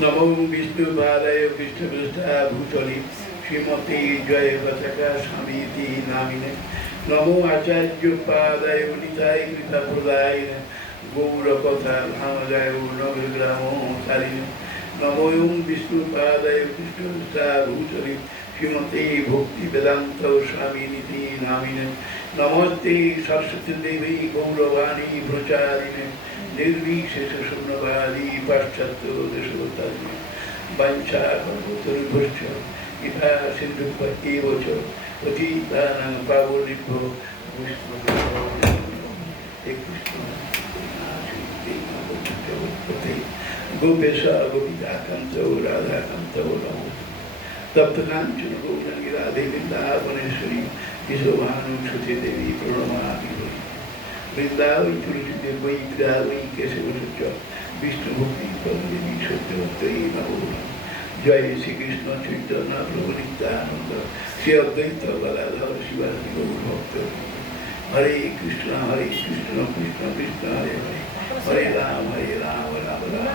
नमो विष्णुपादाय विष्णुपृष्ठाभूषणे श्रीमते जय पताका स्वामीति नामिने नमो आचार्योपादाय निताय कृताप्रदाय गौरकथा नामदाय नवग्रामो सारिणे नमो विष्णुपादाय विष्णुपृष्ठाभूषणे श्रीमते भक्ति वेदांत स्वामीति नामिने नमस्ते सरस्वती देवी गौरवाणी प्रचारिणे निर्विशेष शून्यवादी पाश्चात्य देशोत्तारिणे वंशा कल्पतरुभ्यश्च कृपा सिन्धुभ्येव च पतितानां पावनेभ्यो वैष्णवेभ्यो गोपेश गोपिकान्तौ राधाकान्तौ नमो तप्तकाञ्चन गौराङ्गी राधे वृन्दावनेश्वरी यशोभानुसुते देवी प्रणमामि वृंदावई तुलसी वै वै केशव विष्णु भक्ति देवी सत्यवती नमो जय श्री कृष्ण चैतन्य प्रभु नित्यानंद श्री अद्वैत गदाधर शिवाजी गौर भक्त हरे कृष्ण कृष्ण कृष्ण हरे हरे हरे राम राम राम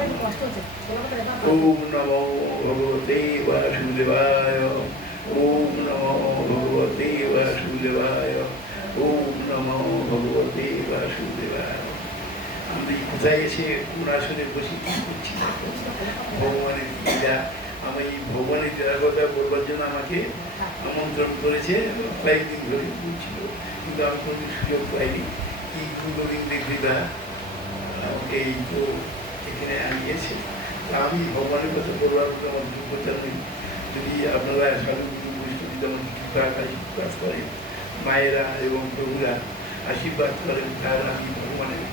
ओम नमो भगवते वासुदेवाय ओम नमो भगवते वासुदेवाय ओम नमो भगवते वासुदेवाय আমি কোথায় এসে কোন আসনে বসে কি করছি ভগবানের লীলা আমি ভগবানের লীলার কথা বলবার জন্য আমাকে আমন্ত্রণ করেছে কয়েকদিন ধরে বলছিল কিন্তু আমি কোনো সুযোগ পাইনি কি গোবিন্দের লীলা এই তো এখানে আনিয়েছে আমি ভগবানের কথা বলবার আমার যোগ্যতা নেই যদি আপনারা সাধু বৈষ্ণবী যেমন কৃপা কাজ করেন মায়েরা এবং প্রভুরা আশীর্বাদ করেন তার আমি ভগবানের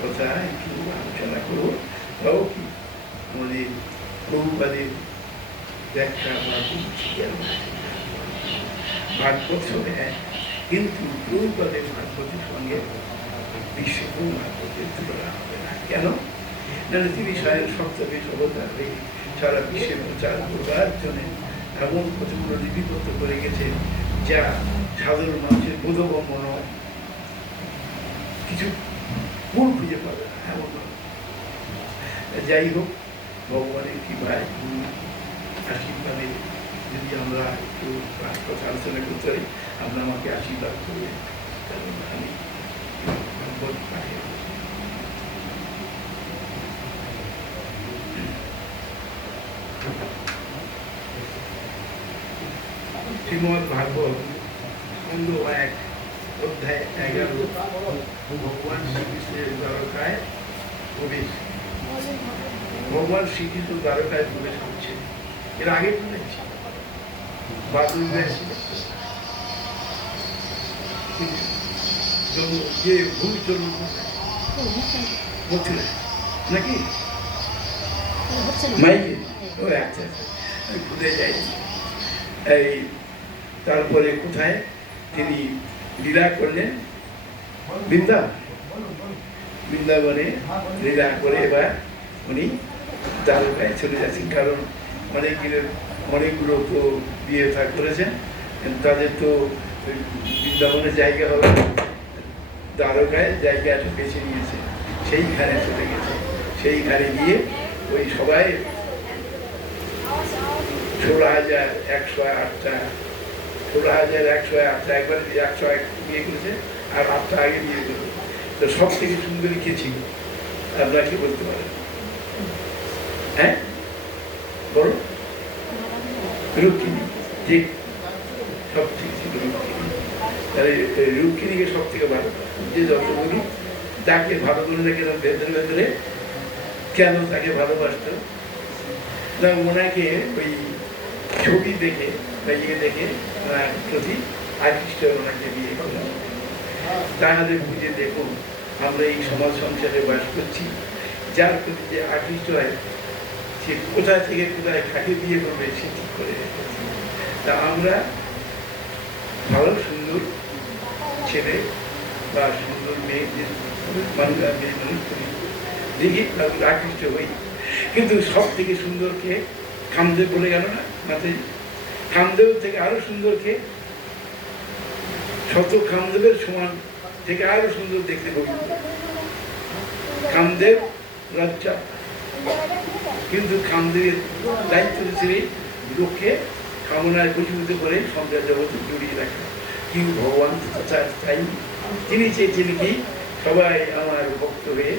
কথা একটু আলোচনা করবো তাও কি আমাদের প্রভুপাদের ব্যাখ্যা আমরা বুঝছি ভাগবত সবে কিন্তু প্রভুপাদের ভাগবতের সঙ্গে বিশ্বপ্রভু ভাগবতের তুলনা হবে না কেন না তিনি স্বয়ং সপ্তমী অবতার হয়ে সারা বিশ্বে প্রচার করবার জন্য এমন কতগুলো লিপিবদ্ধ করে গেছে যা সাধারণ মানুষের বোধগম্য নয় কিছু ভুল খুঁজে পাবে না এমন যাই হোক ভগবানের কৃপায় আশীর্বাদে যদি আমরা একটু কথা আলোচনা করতে পারি আপনার আমাকে আশীর্বাদ করবেন কারণ আমি শ্রীমদ ভাগবত স্কন্ধ 1 অধ্যায় 11 ভগবান শ্রীকৃষ্ণের দ্বারকায় প্রবেশ ভগবান শ্রীকৃষ্ণ দ্বারকায় প্রবেশ করছে এর আগে বলেছি যে ভুল চলুন হচ্ছে নাকি মাইকে ও আচ্ছা ভুলে যাই এই তারপরে কোথায় তিনি লীলা করলেন বৃন্দাবনে লীলা করে এবার উনি দ্বারকায় চলে যাচ্ছেন কারণ অনেকগুলো তো বিয়ে থা করেছেন তাদের তো বৃন্দাবনের জায়গা হবে দ্বারকায় জায়গাটা বেছে নিয়েছে সেইখানে চলে গেছে সেইখানে গিয়ে ওই সবাই 16,108টা একবার 101 বিয়ে করেছে আর 8টা আগে বিয়ে করেছে তো সব থেকে সুন্দরী কে ছিল আপনারা কি বলতে পারেন হ্যাঁ বলো রুক্মিণী ঠিক সব থেকে ছিল রুক্মিণী তাহলে রুক্মিণীকে সব থেকে ভালো যে যতগুলি যাকে ভালো করে দেখে ভেতরে ভেতরে কেন তাকে ভালোবাসত না ওনাকে ওই ছবি দেখে বা ইয়ে দেখে প্রতি আকৃষ্ট ওনাকে বিয়ে করলাম তাহলে বুঝে দেখুন আমরা এই সমাজ সংসারে বাস করছি যার প্রতি যে আকৃষ্ট হয় সে কোথা থেকে কোথায় কাকে বিয়ে করবে সে ঠিক করে রেখেছি তা আমরা ভালো সুন্দর ছেলে বা সুন্দর মেয়েদের মানুষরা মেয়ে মানুষ করি দেখি তাদের আকৃষ্ট হই কিন্তু সব থেকে সুন্দরকে কামদেব বলে গেল না মাতাজি কামদেব থেকে আরো সুন্দরকে শত কামদেবের সমান থেকে আরো সুন্দর দেখতে গোবিন্দ কামদেব রাজ্জা কিন্তু কামদেবের দায়িত্ব ছেড়ে লোককে কামনায় বশীভূত করে সংসার জগতে জড়িয়ে রাখা। কিন্তু ভগবান চাই, তিনি চেয়েছেন কি সবাই আমার ভক্ত হয়ে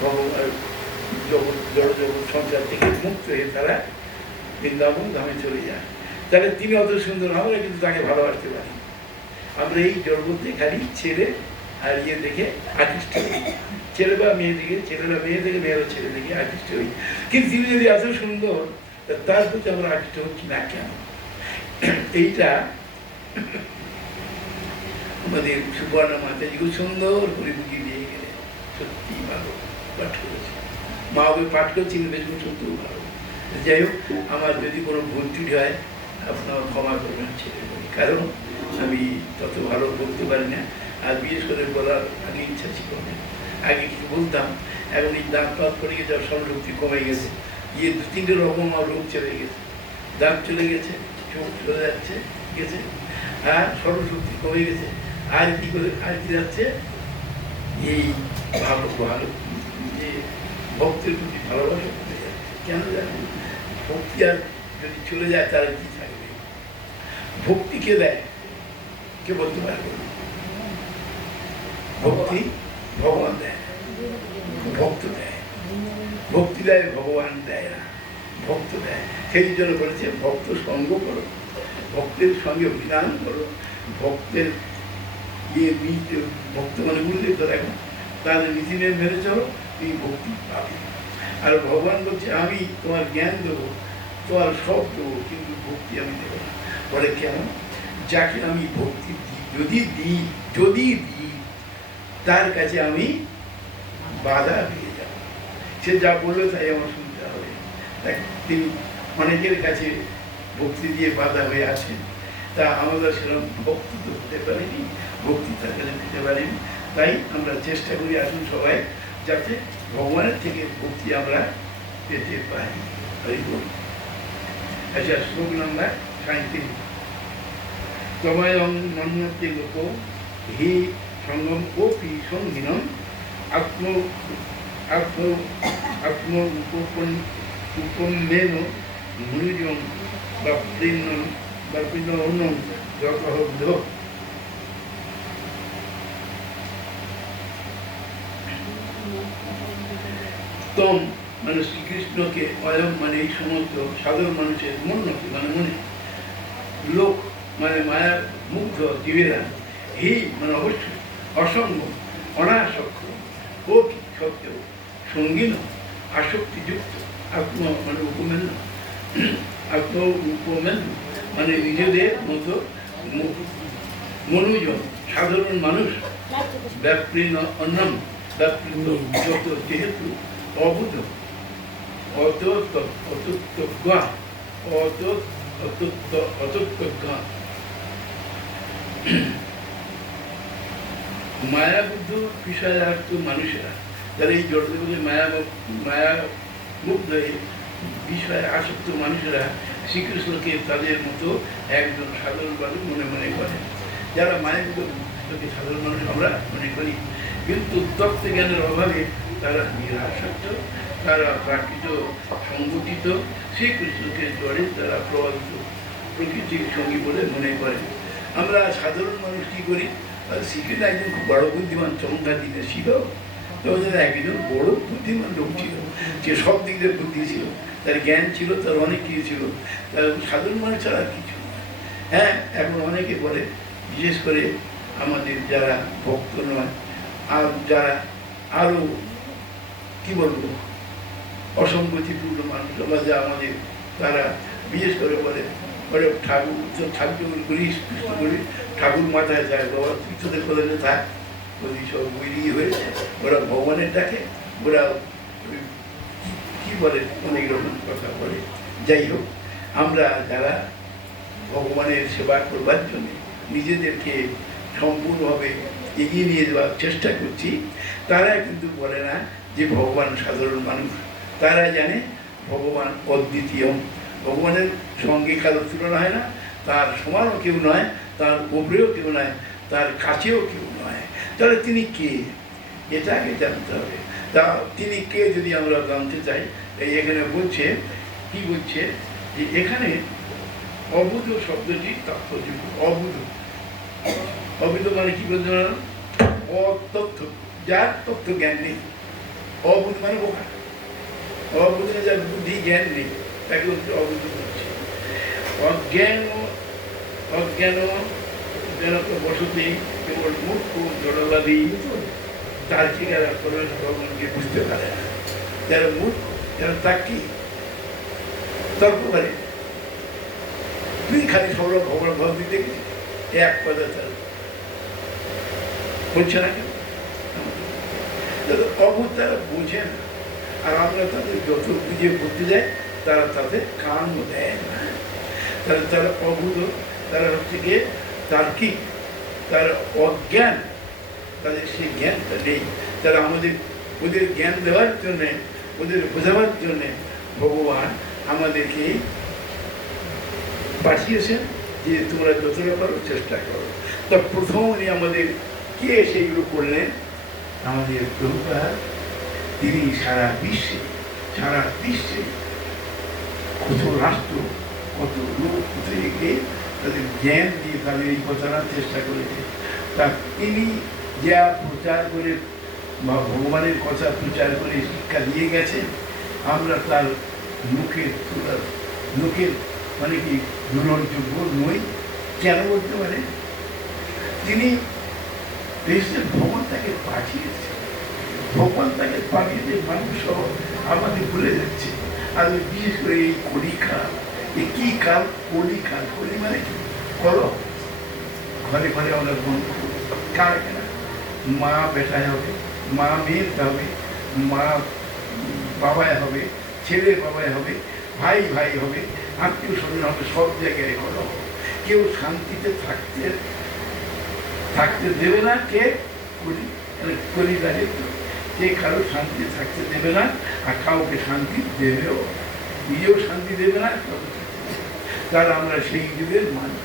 ভগবান জগৎ জড়জগৎ সংসার থেকে মুক্ত হয়ে তারা বৃন্দাবন ধামে চলে যায়। তাহলে তিনি অত সুন্দর, আমরা কিন্তু তাকে ভালোবাসতে পারি। আমরা এই জগতে খালি ছেলে আর ইয়ে দেখে আকৃষ্ট হই, ছেলে বা মেয়ে দেখে, ছেলেরা মেয়ে দেখে, মেয়েরা ছেলে দেখে আকৃষ্ট হই। কিন্তু তিনি যদি এত সুন্দর, তার প্রতি আমরা আকৃষ্ট হচ্ছি না কেন? এইটা আমাদের সুবর্ণা মাতাজি খুব সুন্দর করে বুঝিয়ে দিয়ে গেলে। সত্যি ভালো পাঠ করেছে, মা ওকে পাঠ করছি বেশ সত্যি ভালো। যাই হোক, আমার যদি কোনো ভুল ত্রুটি হয় আপনার ক্ষমা করবেন ছেলে বলি, কারণ আমি তত ভালো বলতে পারি না। আর বিশেষ করে বলার আগে ইচ্ছা ছিল না, আগে কিছু বলতাম, এখন এই দাঁত পাত পড়ে গেছে, আর স্মরণশক্তি কমে গেছে, ইয়ে দু তিনটে রকম আমার রোগ চলে গেছে, দাঁত চলে গেছে, চোখ চলে যাচ্ছে গেছে, আর স্মরণশক্তি কমে গেছে। আর কি করে আর কি যাচ্ছে, এই ভালো ভালো যে ভক্তের প্রতি ভালোবাসা কমে যাচ্ছে। কেন জানেন? ভক্তি আর যদি চলে যায় তারা কি থাকবে? ভক্তি কে দেয়? কে বলতে পারবে? ভক্তি ভগবান দেয়, ভক্ত দেয়। ভক্তি দেয়, ভগবান দেয় না, ভক্ত দেয়। সেই জন্য বলেছে ভক্ত সঙ্গ করো, ভক্তের সঙ্গে বিধান করো, ভক্তের ইয়ে ভক্ত মানে বুঝলে তো দেখো, তাহলে নীতি নিয়ম মেনে চলো, তুমি ভক্তি পাবে। আর ভগবান বলছে আমি তোমার জ্ঞান দেবো, তোমার সব দেবো, কিন্তু ভক্তি আমি দেবো না। বলে কেন? যাকে আমি ভক্তি দিই, যদি দিই তার কাছে আমি বাধা পেয়ে যাব। সে যা বললো তাই আমার শুনতে হবে। তিনি অনেকের কাছে ভক্তি দিয়ে বাধা হয়ে আছেন, তা আমরা সেরকম ভক্তি তো হতে পারিনি, ভক্তি তার কাছে পেতে পারিনি। তাই আমরা চেষ্টা করি আসুন সবাই যাতে ভগবানের থেকে ভক্তি আমরা পেতে পারি। আচ্ছা, শ্লোক নাম্বার 37। তোমায় মন্যতে লোক হি সঙ্গম কোপি সঙ্গিনম আত্ম আত্ম আত্ম উপমেন মনুজন বা যত হোক। তম মানে শ্রীকৃষ্ণকে, অয়ম মানে এই সমস্ত সাধারণ মানুষের মন্যতে মানে মনে, লোক মানে মায়া মুগ্ধ জীবেরা, হি মানে অবশ্যই, অসঙ্গ অনাসক্ত, ও কি সত্ত্বেও, সঙ্গীন আসক্তিযুক্ত, আত্ম মানে উপমেন, আত্ম উপমেন মানে নিজেদের মতো মনুজন সাধারণ মানুষ, ব্যাপৃণ অন্নম ব্যাপৃত যত যেহেতু অবুধ মায়াবুদ্ধ বিষয়ার্থ মানুষেরা, যারা এই জড়জগতে মায়া মুগ্ধ হয়ে বিষয়ে আসক্ত মানুষেরা শ্রীকৃষ্ণকে তাদের মতো একজন সাধারণ মানুষ মনে মনে করে। যারা মায়াবুদ্ধকে সাধারণ মানুষ আমরা মনে করি, কিন্তু তত্ত্ব জ্ঞানের অভাবে তারা নিরাসক্ত, তারা প্রাকৃত সংগঠিত শ্রীকৃষ্ণকে জড়ে তারা প্রভাবিত প্রকৃতির সঙ্গী বলে মনে করে। আমরা সাধারণ মানুষ কী করি? শ্রীকৃষ্ণ একজন খুব বড় বুদ্ধিমান চমৎকার দিনে ছিল, তখন একজন বড় বুদ্ধিমান লোক ছিল, যে সব দিক দিয়ে বুদ্ধি ছিল, তার জ্ঞান ছিল, তার অনেক কিছু ছিল, তার সাধারণ মানুষ ছাড়া কিছু নয়। হ্যাঁ, এখন অনেকে বলে, বিশেষ করে আমাদের যারা ভক্ত নয় আর যারা আরও কি বলবো অসঙ্গতিপূর্ণ মানুষ, বা যা আমাদের তারা বিশেষ করে বলে ঠাকুর করি কৃষ্ণ করি, ঠাকুর মাথায় যায়, বাবা তুই তোদের কোথায় থাক, ওই সব বৈরি হয়েছে, ওরা ভগবানের ডাকে, ওরা কি বলে অনেক রকম কথা বলে। যাই হোক, আমরা যারা ভগবানের সেবা করবার জন্য নিজেদেরকে সম্পূর্ণভাবে এগিয়ে নিয়ে যাওয়ার চেষ্টা করছি, তারা কিন্তু বলে না যে ভগবান সাধারণ মানুষ। তারা জানে ভগবান অদ্বিতীয়, ভগবানের সঙ্গে কারো তুলনা হয় না, তার সমানও কেউ নয়, তার উপরেও কেউ নয়, তার কাছেও কেউ নয়। তাহলে তিনি কে? এটা আগে জানতে হবে। তা তিনি কে যদি আমরা জানতে চাই, এই এখানে বলছে, কি বলছে যে এখানে অবুধ শব্দটি তাৎপর্য। অবুধ, অবুধ মানে কি বলতে পারেন? অতথ্য, যার তথ্য জ্ঞান নেই। অবুধ মানে বোকা, অবুধ যার বুদ্ধি জ্ঞান নেই তাকে হচ্ছে অবুধ বলছে। অজ্ঞান, অজ্ঞান জনক বসতি কেবল মূর্খ জড়বাদী, তার ঠিকানা ভগবানকে বুঝতে পারে না। যারা মূর্খ, যারা তাকে তর্ক করে, তুই খালি সব ভগবান ভক্তি দেখবি, এক কথা তার বলছে না কেন? অবুধ তারা বোঝে না, আর আমরা তাদের যত বুঝে পড়তে যাই তারা তাদের কানও দেয় না। তারা অবুধ, তারা হচ্ছে গিয়ে তার্কিক, তার অজ্ঞান, তাদের সেই জ্ঞানটা নেই। তারা ওদের জ্ঞান দেওয়ার জন্যে, ওদের বোঝাবার জন্যে ভগবান আমাদেরকে পাঠিয়েছেন যে তোমরা যতটা পারো চেষ্টা করো। তা প্রথম উনি আমাদের কে সেইগুলো করলেন? আমাদের প্রভুপাদ। তিনি সারা বিশ্বে কত রাষ্ট্র, কত লোক কোথায় গিয়ে তাদের জ্ঞান দিয়ে তাদের এই কথাটার চেষ্টা করেছে। তা তিনি যা প্রচার করে বা ভগবানের কথা প্রচার করে শিক্ষা দিয়ে গেছেন, আমরা তার লোকের মানে কি গ্রহণযোগ্য নই। কেন বলতে পারে? তিনি ভগবান তাকে পাঠিয়েছে, ভগবান তাকে পাঠিয়েছে, মানুষ আমাদের ভুলে যাচ্ছে। আর বিশেষ করে এই কলিকাল, এই কি কাল? কলিকাল। কলি মানে কি? করো ঘরে ঘরে আমরা কার কেনা, মা বেটায় হবে, মা মেয়ের হবে, মা বাবায় হবে, ছেলে বাবায় হবে, ভাই ভাই হবে, আত্মীয় স্বজন হবে, সব জায়গায় করো। কেউ শান্তিতে থাকতে দেবে না। কে? কলিকালের, কে কারো শান্তি থাকতে দেবে না, আর কাউকে শান্তি দেবেও, নিজেও শান্তি দেবে না। তার আমরা সেই যুগের মানুষ।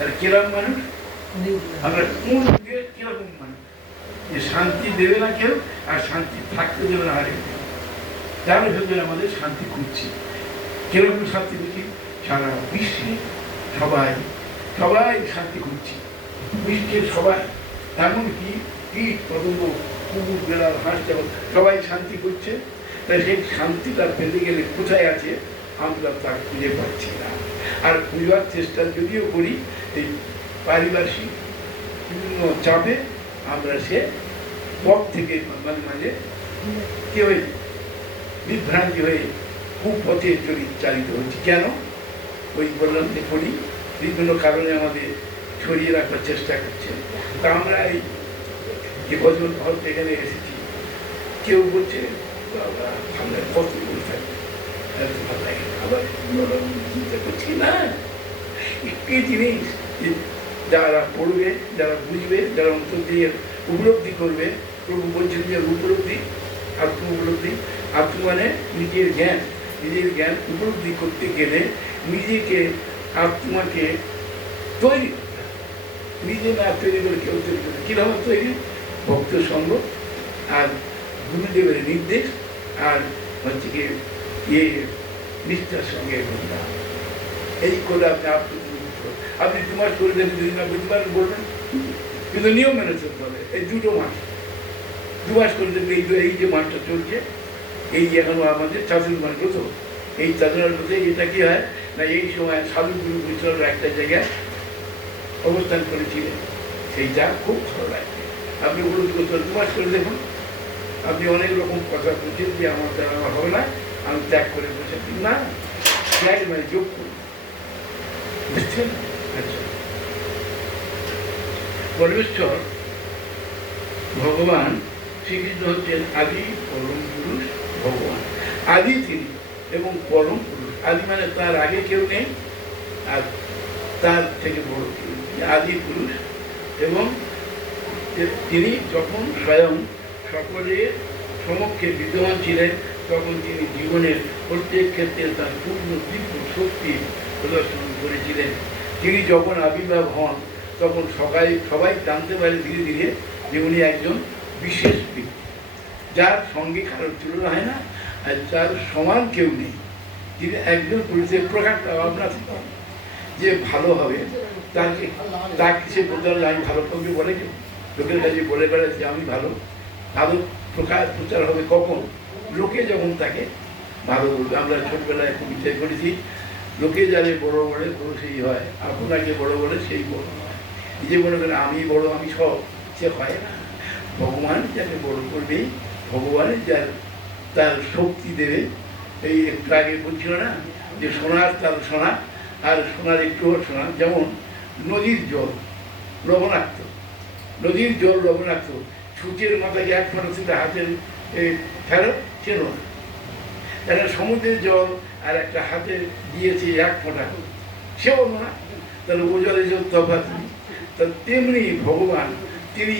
আর কিরকম মানুষ? আমরা কোন যুগে কিরকম মানুষ? যে শান্তি দেবে না কেউ, আর শান্তি থাকতে দেবে না আরেক। তার ভেতরে আমাদের শান্তি খুঁজছি। কিরকম শান্তি খুঁজছি? সারা বিশ্বে সবাই শান্তি খুঁজছি। বিশ্বের সবাই, এমনকি কীট পতঙ্গ, কুকুর, বেড়াল, হাঁস, যেমন সবাই শান্তি করছে। তাই সেই শান্তিটা পেতে গেলে কোথায় আছে? আমরা তা খুঁজে পাচ্ছি না। আর খুঁজবার চেষ্টা যদিও করি, এই পারিপার্শ্বিক বিভিন্ন চাপে আমরা সে পথ থেকে মাঝে মাঝে কি হয়ে বিভ্রান্তি হয়ে কুপথে চালিত হচ্ছে। কেন? ওই বললাম যে করি বিভিন্ন কারণে আমাদের ছড়িয়ে রাখার চেষ্টা করছে। তা আমরা এই বছর হয়তো এখানে এসেছি, কেউ বলছে আমরা কত বলে থাকি, ভালো লাগে, আবার চিন্তা করছি না একটি জিনিস, যারা পড়বে, যারা বুঝবে, যারা অন্তর দিয়ে উপলব্ধি করবে। প্রভু বলছেন যে উপলব্ধি, আত্ম উপলব্ধি। আত্ম মানে নিজের জ্ঞান উপলব্ধি করতে গেলে নিজেকে, আত্মাকে তৈরি করতে হবে। নিজে না তৈরি করে কেউ তৈরি করে। কীভাবে তৈরি? ভক্ত সঙ্গ, আর গুরুদেবের নির্দেশ, আর হচ্ছে কি নিষ্ঠার সঙ্গে করতে হবে। এই করে আপনি 2 মাস করে দেবেন, যদি না বুঝতে পারেন বলবেন, কিন্তু নিয়ম মেনে চলতে হবে। এই 2 মাস 2 মাস করে দেবেন। এই যে মাসটা চলছে, এই এখনো আমাদের চাতুর্মাস ব্রত। এই চাতুর্মাস ব্রতে এটা কি হয় না, এই সময় সাধু গুরু বৈষ্ণবরা একটা জায়গায় অবস্থান করেছিলেন, সেইটা খুব ভালো লাগছে। আপনি বলুন 2 মাস করে দেখুন, আপনি অনেক রকম কথা বলছেন যে আমার দ্বারা হবে না, আমি ত্যাগ করে বসে না, ত্যাগ মানে যোগ করুন, বুঝছেন? আচ্ছা, পরমেশ্বর ভগবান শ্রীকৃষ্ণ হচ্ছেন আদি পরম পুরুষ ভগবান। আদি তিনি এবং পরম পুরুষ। আদি মানে তার আগে কেউ নেই, আর তার থেকে বড় কেউ নেই। আদি পুরুষ, এবং তিনি যখন স্বয়ং সকলের সমক্ষে বিদ্যমান ছিলেন, তখন তিনি জীবনের প্রত্যেক ক্ষেত্রে তার পূর্ণ দিব্য শক্তি প্রদর্শন করেছিলেন। তিনি যখন আবির্ভাব হন, তখন সবাই জানতে পারে ধীরে ধীরে যে উনি একজন বিশেষ ব্যক্তি। যার সঙ্গে কারোর তুলনা হয় না, আর যার সমান কেউ নেই। তিনি একজন পুরুষের প্রকারটা ভাবনা যে ভালো হবে, তাকে তাকে সে বলতে পারলে আমি ভালো, কাউকে বলে কেউ লোকের কাছে বলে বেড়াচ্ছে যে আমি ভালো। ভালো প্রচার হবে কখন? লোকে যখন তাকে ভালো বলবে। আমরা ছোটবেলায় খুব বিচার করেছি, লোকে যারে বড় বলে বড় সেই হয়, আপনাকে বড় বলে সেই বড় হয়। যে মনে করে আমি বড়, আমি সব, সে হয় না। ভগবান যাকে বড় করবে, ভগবানের যার তার শক্তি দেবে। এই একটু আগে বলছিল না যে সোনার তার সোনা, আর সোনার একটু সোনা। যেমন নদীর জল লবণাক্ত, নদীর জল লবণাক্ত, সূচের মাথায় এক ফোঁটা ছিল হাতের ফেরত চেন না। একটা সমুদ্রের জল আর একটা হাতে দিয়েছে এক ফোঁটা, সেও না, তাহলে ও জলে যে তফাৎ নেই। তা তেমনি ভগবান, তিনি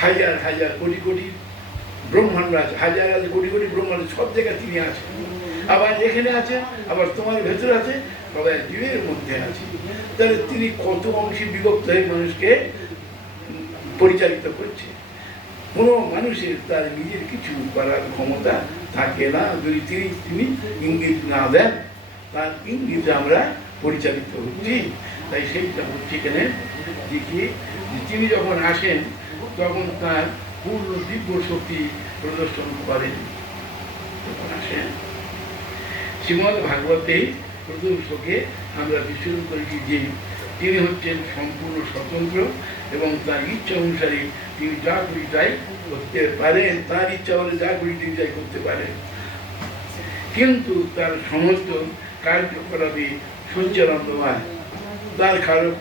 হাজার হাজার কোটি কোটি ব্রহ্মাণ্ড আছে, হাজার হাজার কোটি কোটি ব্রহ্মাণ্ড, সব জায়গায় তিনি আছেন। আবার এখানে আছে, আবার তোমার ভেতরে আছে, সবাই জীবের মধ্যে আছে। তাহলে তিনি কত অংশে বিভক্ত হয়ে মানুষকে পরিচালিত করছে। কোনো মানুষের তার নিজের কিছু করার ক্ষমতা থাকে না যদি তিনি ইঙ্গিত না দেন। তার ইঙ্গিতে আমরা পরিচালিত হচ্ছি। তাই সেইটা হচ্ছে এখানে যে তিনি যখন আসেন তখন তার পূর্ণ দিব্য শক্তি প্রদর্শন করেন। যখন আসেন শ্রীমদ্ ভাগবতে প্রথম শ্লোকে আমরা বিশ্লেষণ করেছি যে তিনি হচ্ছেন সম্পূর্ণ স্বতন্ত্র এবং তার ইচ্ছা অনুসারে তিনি যা করি তাই করতে পারেন। তার ইচ্ছা হলে যা করি তিনি তাই করতে পারেন, কিন্তু তার সমস্ত কার্যকলাপে সচ্চিদানন্দময়। তার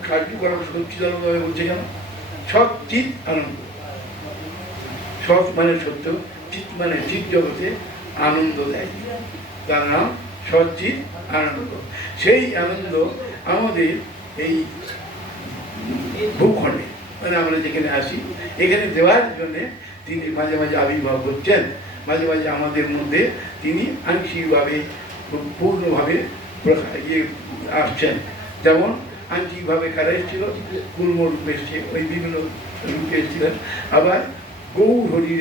কার্যকলাপ সচ্চিদানন্দময় বলছে কেন? সৎ চিৎ আনন্দ। সৎ মানে সত্য, চিৎ মানে চিৎ জগতে আনন্দ দেয়, তার নাম সচ্চিৎ আনন্দ। সেই আনন্দ আমাদের এই ভূখণ্ডে, মানে আমরা যেখানে আসি এখানে দেওয়ার জন্য তিনি মাঝে মাঝে আবির্ভাব হচ্ছেন, মাঝে মাঝে আমাদের মধ্যে তিনি আংশিকভাবে পূর্ণভাবে আসছেন। যেমন আংশিকভাবে কারা এসেছিল, কুর্ম রূপে এসছে, ওই বিভিন্ন রূপে এসেছিলেন। আবার গৌর হরি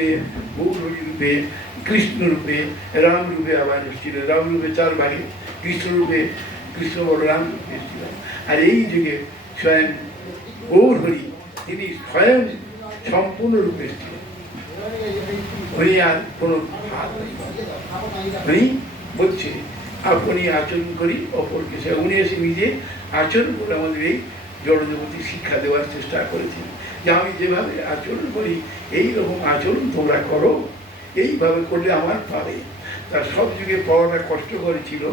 রূপে, কৃষ্ণ রূপে, রাম রূপে আবার এসেছিলেন। রাম রূপে চার ভাগে, কৃষ্ণ রূপে কৃষ্ণ বলরাম রূপে এসেছিলেন। আর এই যুগে স্বয়ং গৌর হরি তিনি স্বয়ং সম্পূর্ণ রূপে এসেছিলেন। উনি আর কোনো হাত নেই, উনি বলছে আপনি আচরণ করি অপরকে। সে উনি এসে নিজে আচরণ করে আমাদের এই জড়জগতি শিক্ষা দেওয়ার চেষ্টা করেছেন যে আমি যেভাবে আচরণ করি এইরকম আচরণ তোমরা করো, এইভাবে করলে আমার পাবে। তার সব যুগে পাওয়াটা কষ্টকর ছিল,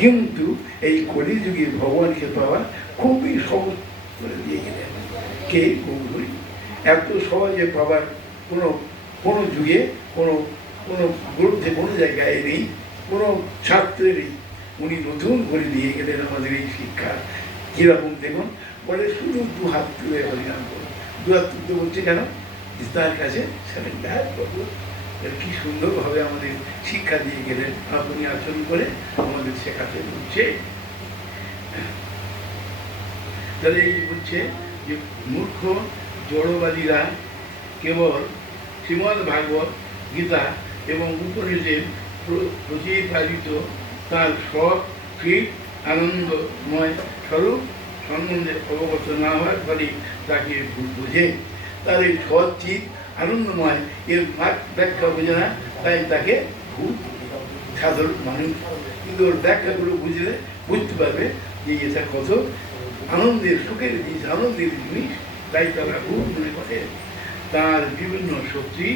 কিন্তু এই কলি যুগে ভগবানকে পাওয়া খুবই সহজ করে দিয়ে গেলেন। কে? গৌরী। এত সহজে পাওয়ার কোনো যুগে কোনো গ্রন্থে কোনো জায়গায় নেই, কোনো ছাত্রেরই। উনি নতুন করে দিয়ে গেলেন আমাদের এই শিক্ষা। কিরকম দেখুন, বলে শুধু দু হাত তুলে হরিনাম করুন। দু হাত তুলতে বলছে কেন? তার কাছে স্যারেন্ডার করবো। কি সুন্দরভাবে আমাদের শিক্ষা দিয়ে গেলেন, আপনি আচরণ করে আমাদের শেখাতে হচ্ছে। তাহলে এই বলছে যে মূর্খ জড়বাদীরা কেবল শ্রীমদ্ ভাগবত গীতা এবং উপনিষদের প্রতিপাদিত তার সৎ ঠিক আনন্দময় স্বরূপ সম্বন্ধে অবগত না হওয়ার ফলে তাকে বুঝে। তার এই সৎ চিৎ আনন্দময় এর ব্যাখ্যা বোঝে না, তাই তাকে ভূত সাধারণ মানুষ। কিন্তু ওর ব্যাখ্যাগুলো বুঝলে বুঝতে পারবে যে এটা কত আনন্দের সুখের জিনিস, আনন্দের জিনিস, তাই তারা ভূত মনে করে। তার বিভিন্ন শক্তি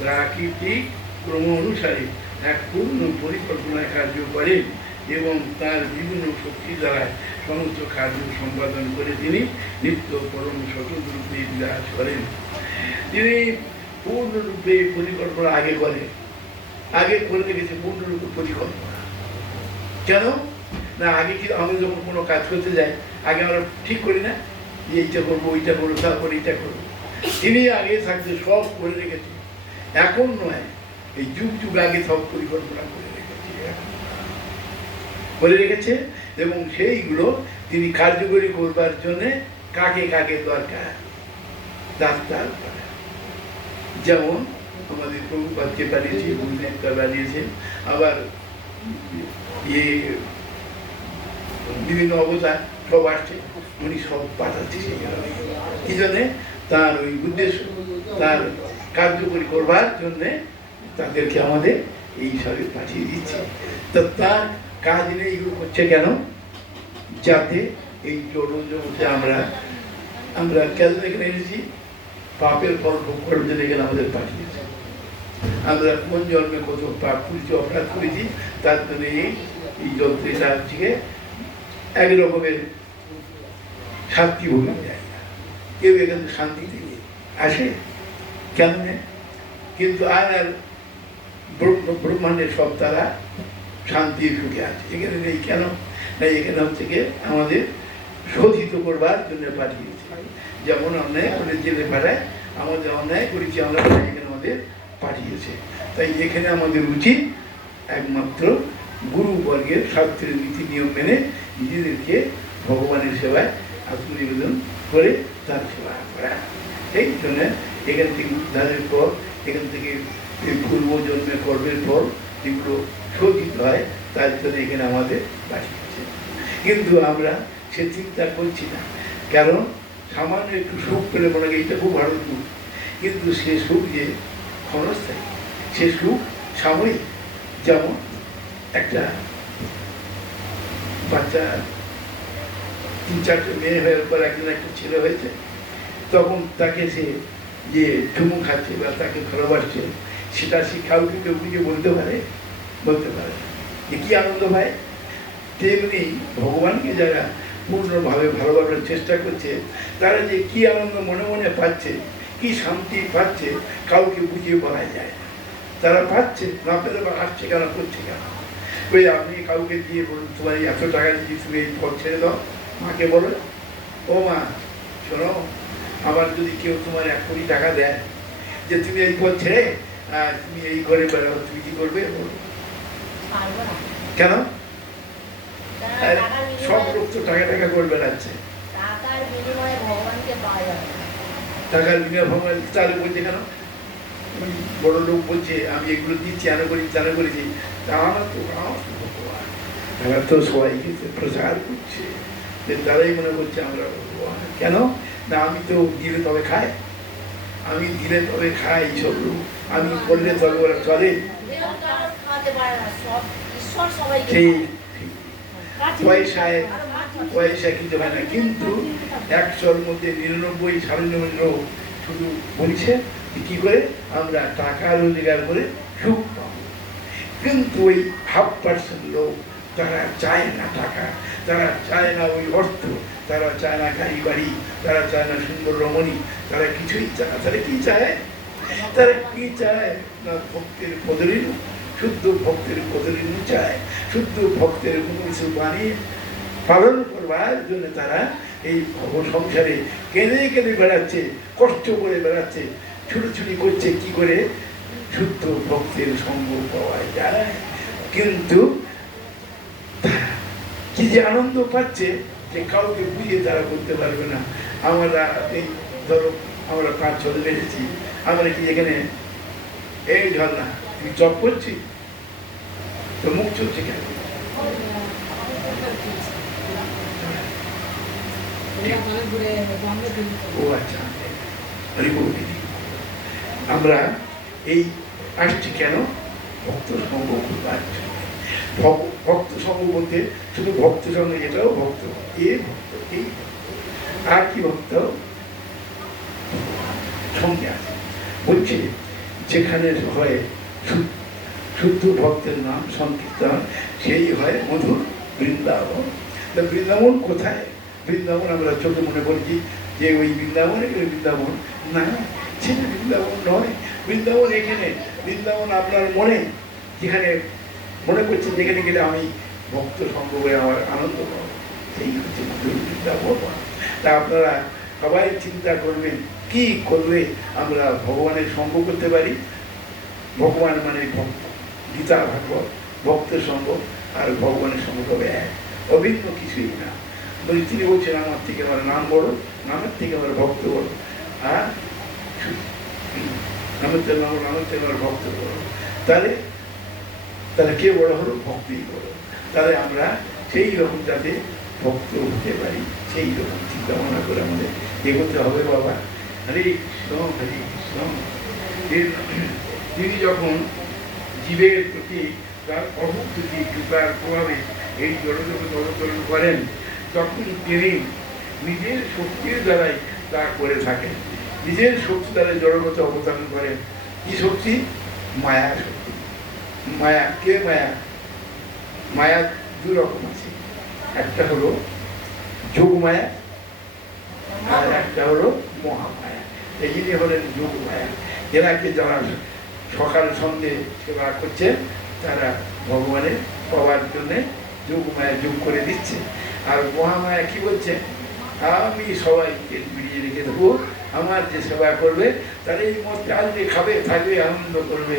প্রাকৃতিক ক্রম অনুসারে এক পূর্ণ পরিকল্পনায় কার্য করে এবং তার বিভিন্ন শক্তি দ্বারা সমস্ত কার্য সম্পাদন করে তিনি নিত্য পরম স্বতন্ত্র রূপে বিরাজ করেন। তিনি পূর্ণরূপে পরিকল্পনা আগে করে রেখেছে পূর্ণরূপে পরিকল্পনা। কেন না? আগে কি আমরা যখন কোনো কাজ করতে যাই, আগে আমরা ঠিক করি না যে এইটা করবো, ওইটা করবো, তারপর এইটা করবো। তিনি আগে থাকতে সব করে রেখেছে। এখন নয়, এই যুগ যুগ আগে সব পরিকল্পনা করে রেখেছে এবং সেইগুলো তিনি কার্যকরী করবার জন্যে কাকে কাকে দরকার, ডাক্তার। যেমন আমাদের প্রভুপাদকে পাঠিয়েছে, গুরুদেবটা বানিয়েছেন, আবার ইয়ে বিভিন্ন অবতার সব আসছে, উনি সব পাঠাচ্ছে কি জন্যে? তার ওই উদ্দেশ্য, তার কার্যকরী করবার জন্যে তাদেরকে আমাদের এইসবে পাঠিয়ে দিচ্ছে। তো তার কাজ নেই, এগুলো করছে কেন? যাতে এই জড়জগতে আমরা কেন এখানে এসেছি? পাপের ফল ভোগ করার জন্য এখানে আমাদের পাঠিয়েছে। আমরা কোন জন্মে কত পাপ করেছি, অপরাধ করেছি, তার জন্য এই যন্ত্রটা থেকে এক রকমের শান্তি ভোগে যায় না। কেউ এখানে শান্তি থেকে আসে কেন? কিন্তু আর ব্রহ্মাণ্ডের সব তারা শান্তি সুখে আছে, এখানে নেই কেন? না, এখানে হচ্ছে গিয়ে আমাদের শোধিত করবার জন্য পাঠিয়েছে। যেমন অন্যায় করে জেলে পাঠায়, আমাদের অন্যায় করেছি আমরা, এখানে আমাদের পাঠিয়েছে। তাই এখানে আমাদের উচিত একমাত্র গুরুবর্গের শাস্ত্রের নীতি নিয়ম মেনে নিজেদেরকে ভগবানের সেবায় আত্মনিবেদন করে তার সেবা করা। এই জন্য এখান থেকে উদ্ধারের পর, এখান থেকে পূর্বজন্মের কর্মের পর যেগুলো শোধিত হয়, তার জন্য এখানে আমাদের পাঠিয়েছে। কিন্তু আমরা সে চিন্তা করছি না, কারণ সামান্য একটু সুখ পেলে মনে হয় এইটা খুব ভালো সুখ, কিন্তু সে সুখ যে ক্ষণস্থায়ী, সে সুখ সাময়িক। যেমন একটা বাচ্চা 3-4টে মেয়ে হওয়ার পর একজন একটা ছেলে হয়েছে, তখন তাকে সে যে চুমু খাচ্ছে বা তাকে ভালোবাসছে, সেটা সে কাউকে কেউ বুঝে বলতে পারে যে কি আনন্দ পায়। তেমনি ভগবানকে যারা পূর্ণভাবে ভালোবাসার চেষ্টা করছে, তারা যে কি আনন্দ মনে মনে পাচ্ছে, কি শান্তি পাচ্ছে, কাউকে বুঝিয়ে বলা যায়। তারা পাচ্ছে, না পেলে বা আসছে কেন, করছে কেন? ওই আপনি কাউকে দিয়ে বলুন, তোমার এত টাকা দিয়ে তুমি এই পথ ছেড়ে দাও, মাকে বলো, ও মা শোনো, আবার যদি কেউ তোমার 1 কোটি টাকা দেয় যে তুমি এই পথ ছেড়ে তুমি এই ঘরে বেড়াও, তুমি কি করবে? কেন? সব লোক তো টাকা করে বেড়াচ্ছে, টাকার বিনিময়ে ভগবান, তাহলে বলছে কেন? বড় লোক বলছে আমি এগুলো দিচ্ছি, করেছি, আমার তো ভগবান, তারা তো সবাইকে প্রচার করছে, তারাই মনে করছে আমরা ভগবান। কেন না? আমি তো দিলে তবে খাই, এইসব লোক, আমি করলে তবে ওরা চলে। পয়সা কিছু হয় না, কিন্তু 100-র মধ্যে 99-99 লোক শুধু বলছে কি করে আমরা টাকা রোজগার করে সুখ পাবো। কিন্তু ওই 0.5% লোক, তারা চায় না টাকা, তারা চায় না ওই অর্থ, তারা চায় না গাড়ি বাড়ি, তারা চায় না সুন্দর রমণী, তারা কিছুই চায় না। তারা কি চায়? না ভক্তের পদরিণু, শুদ্ধ ভক্তের পদরিণু চায়। শুদ্ধ ভক্তের কোনো কিছু বানিয়ে পালন করবার জন্য তারা এই সংসারে কেঁদে বেড়াচ্ছে, কষ্ট করে বেড়াচ্ছে, ছুটোছুটি করছে কি করে শুদ্ধ ভক্তের সঙ্গ পাওয়া যায়। কিন্তু কি যে আনন্দ পাচ্ছে যে কাউকে বুঝিয়ে তারা করতে পারবে না। আমরা এই ধরো আমরা 5-6 জন এসেছি, আমরা কি এখানে এই ঝর্ণা তুমি জব করছি তো মুখ চলছে কেন? ও আচ্ছা, আমরা এই আসছি কেন? ভক্ত সঙ্গ করবার জন্য। ভক্ত সঙ্গ বলতে শুধু ভক্ত সঙ্গে, এটাও ভক্ত, এই আর কি ভক্ত সঙ্গে আছে বলছে, যেখানে হয় শুদ্ধ ভক্তের নাম সংকীর্তন, সেই হয় মধুর বৃন্দাবন। বৃন্দাবন কোথায়? বৃন্দাবন আমরা ছোট মনে করছি যে ওই বৃন্দাবনে বৃন্দাবন না, সেটা বৃন্দাবন নয়। বৃন্দাবন এখানে, বৃন্দাবন আপনার মনে, যেখানে মনে করছেন যেখানে গেলে আমি ভক্ত সঙ্গ হয়ে আমার আনন্দ পাবো, সেই হচ্ছে মধুর বৃন্দাবন। তা আপনারা সবাই চিন্তা করবেন কি করলে আমরা ভগবানের সঙ্গ করতে পারি। ভগবান মানে ভক্ত, গীতা ভাগবত, ভক্তের সঙ্গ আর ভগবানের সঙ্গ হবে এক, অভিন্ন কিছুই না। তিনি বলছেন আমার থেকে আমার নাম বড়, নামের থেকে আমার ভক্ত বড়। আর আমার ভক্ত বড়। তাহলে তাহলে কে বড় হলো? ভক্তই বড়। তাহলে আমরা সেই রকম যাতে ভক্ত হতে পারি সেই রকম চিন্তা ভাবনা করে আমাদের এগোতে হবে বাবা। হরে কৃষ্ণ হরে কৃষ্ণ। তিনি যখন জীবের প্রতি তার অভুক্তি কৃপার প্রভাবে এই জড়জগৎ অবতরণ করেন, তখন তিনি নিজের শক্তির দ্বারাই তা করে থাকেন। নিজের শক্তি দ্বারা জড়গত অবতরণ করেন। কি শক্তি? মায়া শক্তি। মায়া কে? মায়া মায়া দু রকম আছে, একটা হলো যোগমায়া আর একটা হলো মহামায়া। এই হলেন যোগমায়া। এনাকে যারা সকাল সন্ধ্যে সেবা করছে তারা ভগবানের পাওয়ার জন্যে যোগমায়া যোগ করে দিচ্ছে। আর মহামায়া কি বলছে? আমি সবাইকে বিড়িয়ে রেখে দেবো, আমার যে সেবা করবে তারা এই মধ্যে আসবে, খাবে, থাকবে, আনন্দ করবে।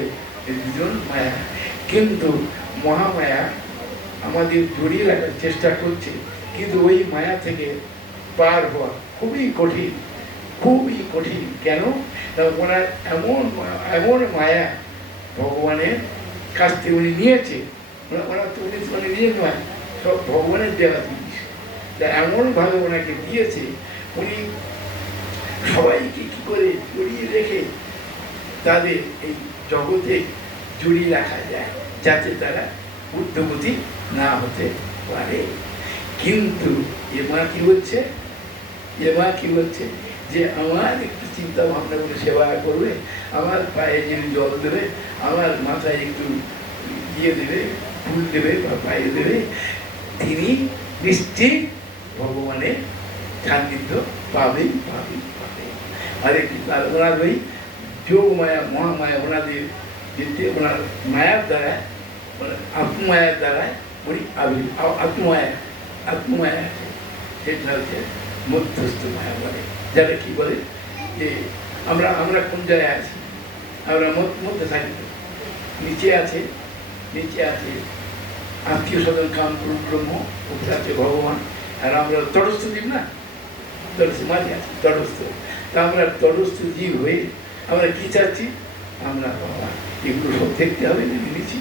এই দুজন মায়া। কিন্তু মহামায়া আমাদের জড়িয়ে রাখার চেষ্টা করছে, কিন্তু ওই মায়া থেকে পার হওয়া খুবই কঠিন, খুবই কঠিন। কেন? ওনার এমন মায়া ভগবানের কাছ থেকে উনি নিয়েছে। ওনার তো উনি নিয়ে নয়, সব ভগবানের দেওয়া জিনিস। এমনভাবে ওনাকে দিয়েছে, উনি সবাইকে কি করে জড়িয়ে রেখে তাদের এই জগতে জড়িয়ে রাখা যায় যাতে তারা ঊর্ধ্বগতি না হতে পারে। কিন্তু এবার কি হচ্ছে? এবার কি হচ্ছে যে আমার একটু চিন্তা ভাবনা করে সেবা করবে, আমার পায়ে যিনি জল দেবে, আমার মাথায় একটু দিয়ে দেবে, ফুল দেবে বা পায়ে দেবে, তিনি নিশ্চিত ভগবানের সান্নিধ্য পাবেই পাবেই পাবে। আরে ওনার ওই যোগ মায়া মহামায়া ওনাদের যেতে ওনার মায়ার দ্বারা আত্মমায়ার দ্বারা উনি আত্মমায়া আছে, সেটা হচ্ছে মধ্যস্থ মায়া বলে। যারা কি বলে যে আমরা কোন জায়গায় আছি? আমরা মধ্যে থাকি, নিচে আছে আত্মীয় স্বজন কাম ব্রহ্ম, উপরে আছে ভগবান, আর আমরা তটস্থ জীব না, তটস্থ মাঝে আছি তটস্থ। তা আমরা তটস্থ জীব হয়ে আমরা কি চাচ্ছি? আমরা বাবা এগুলো সব দেখতে হবে না, নিয়েছি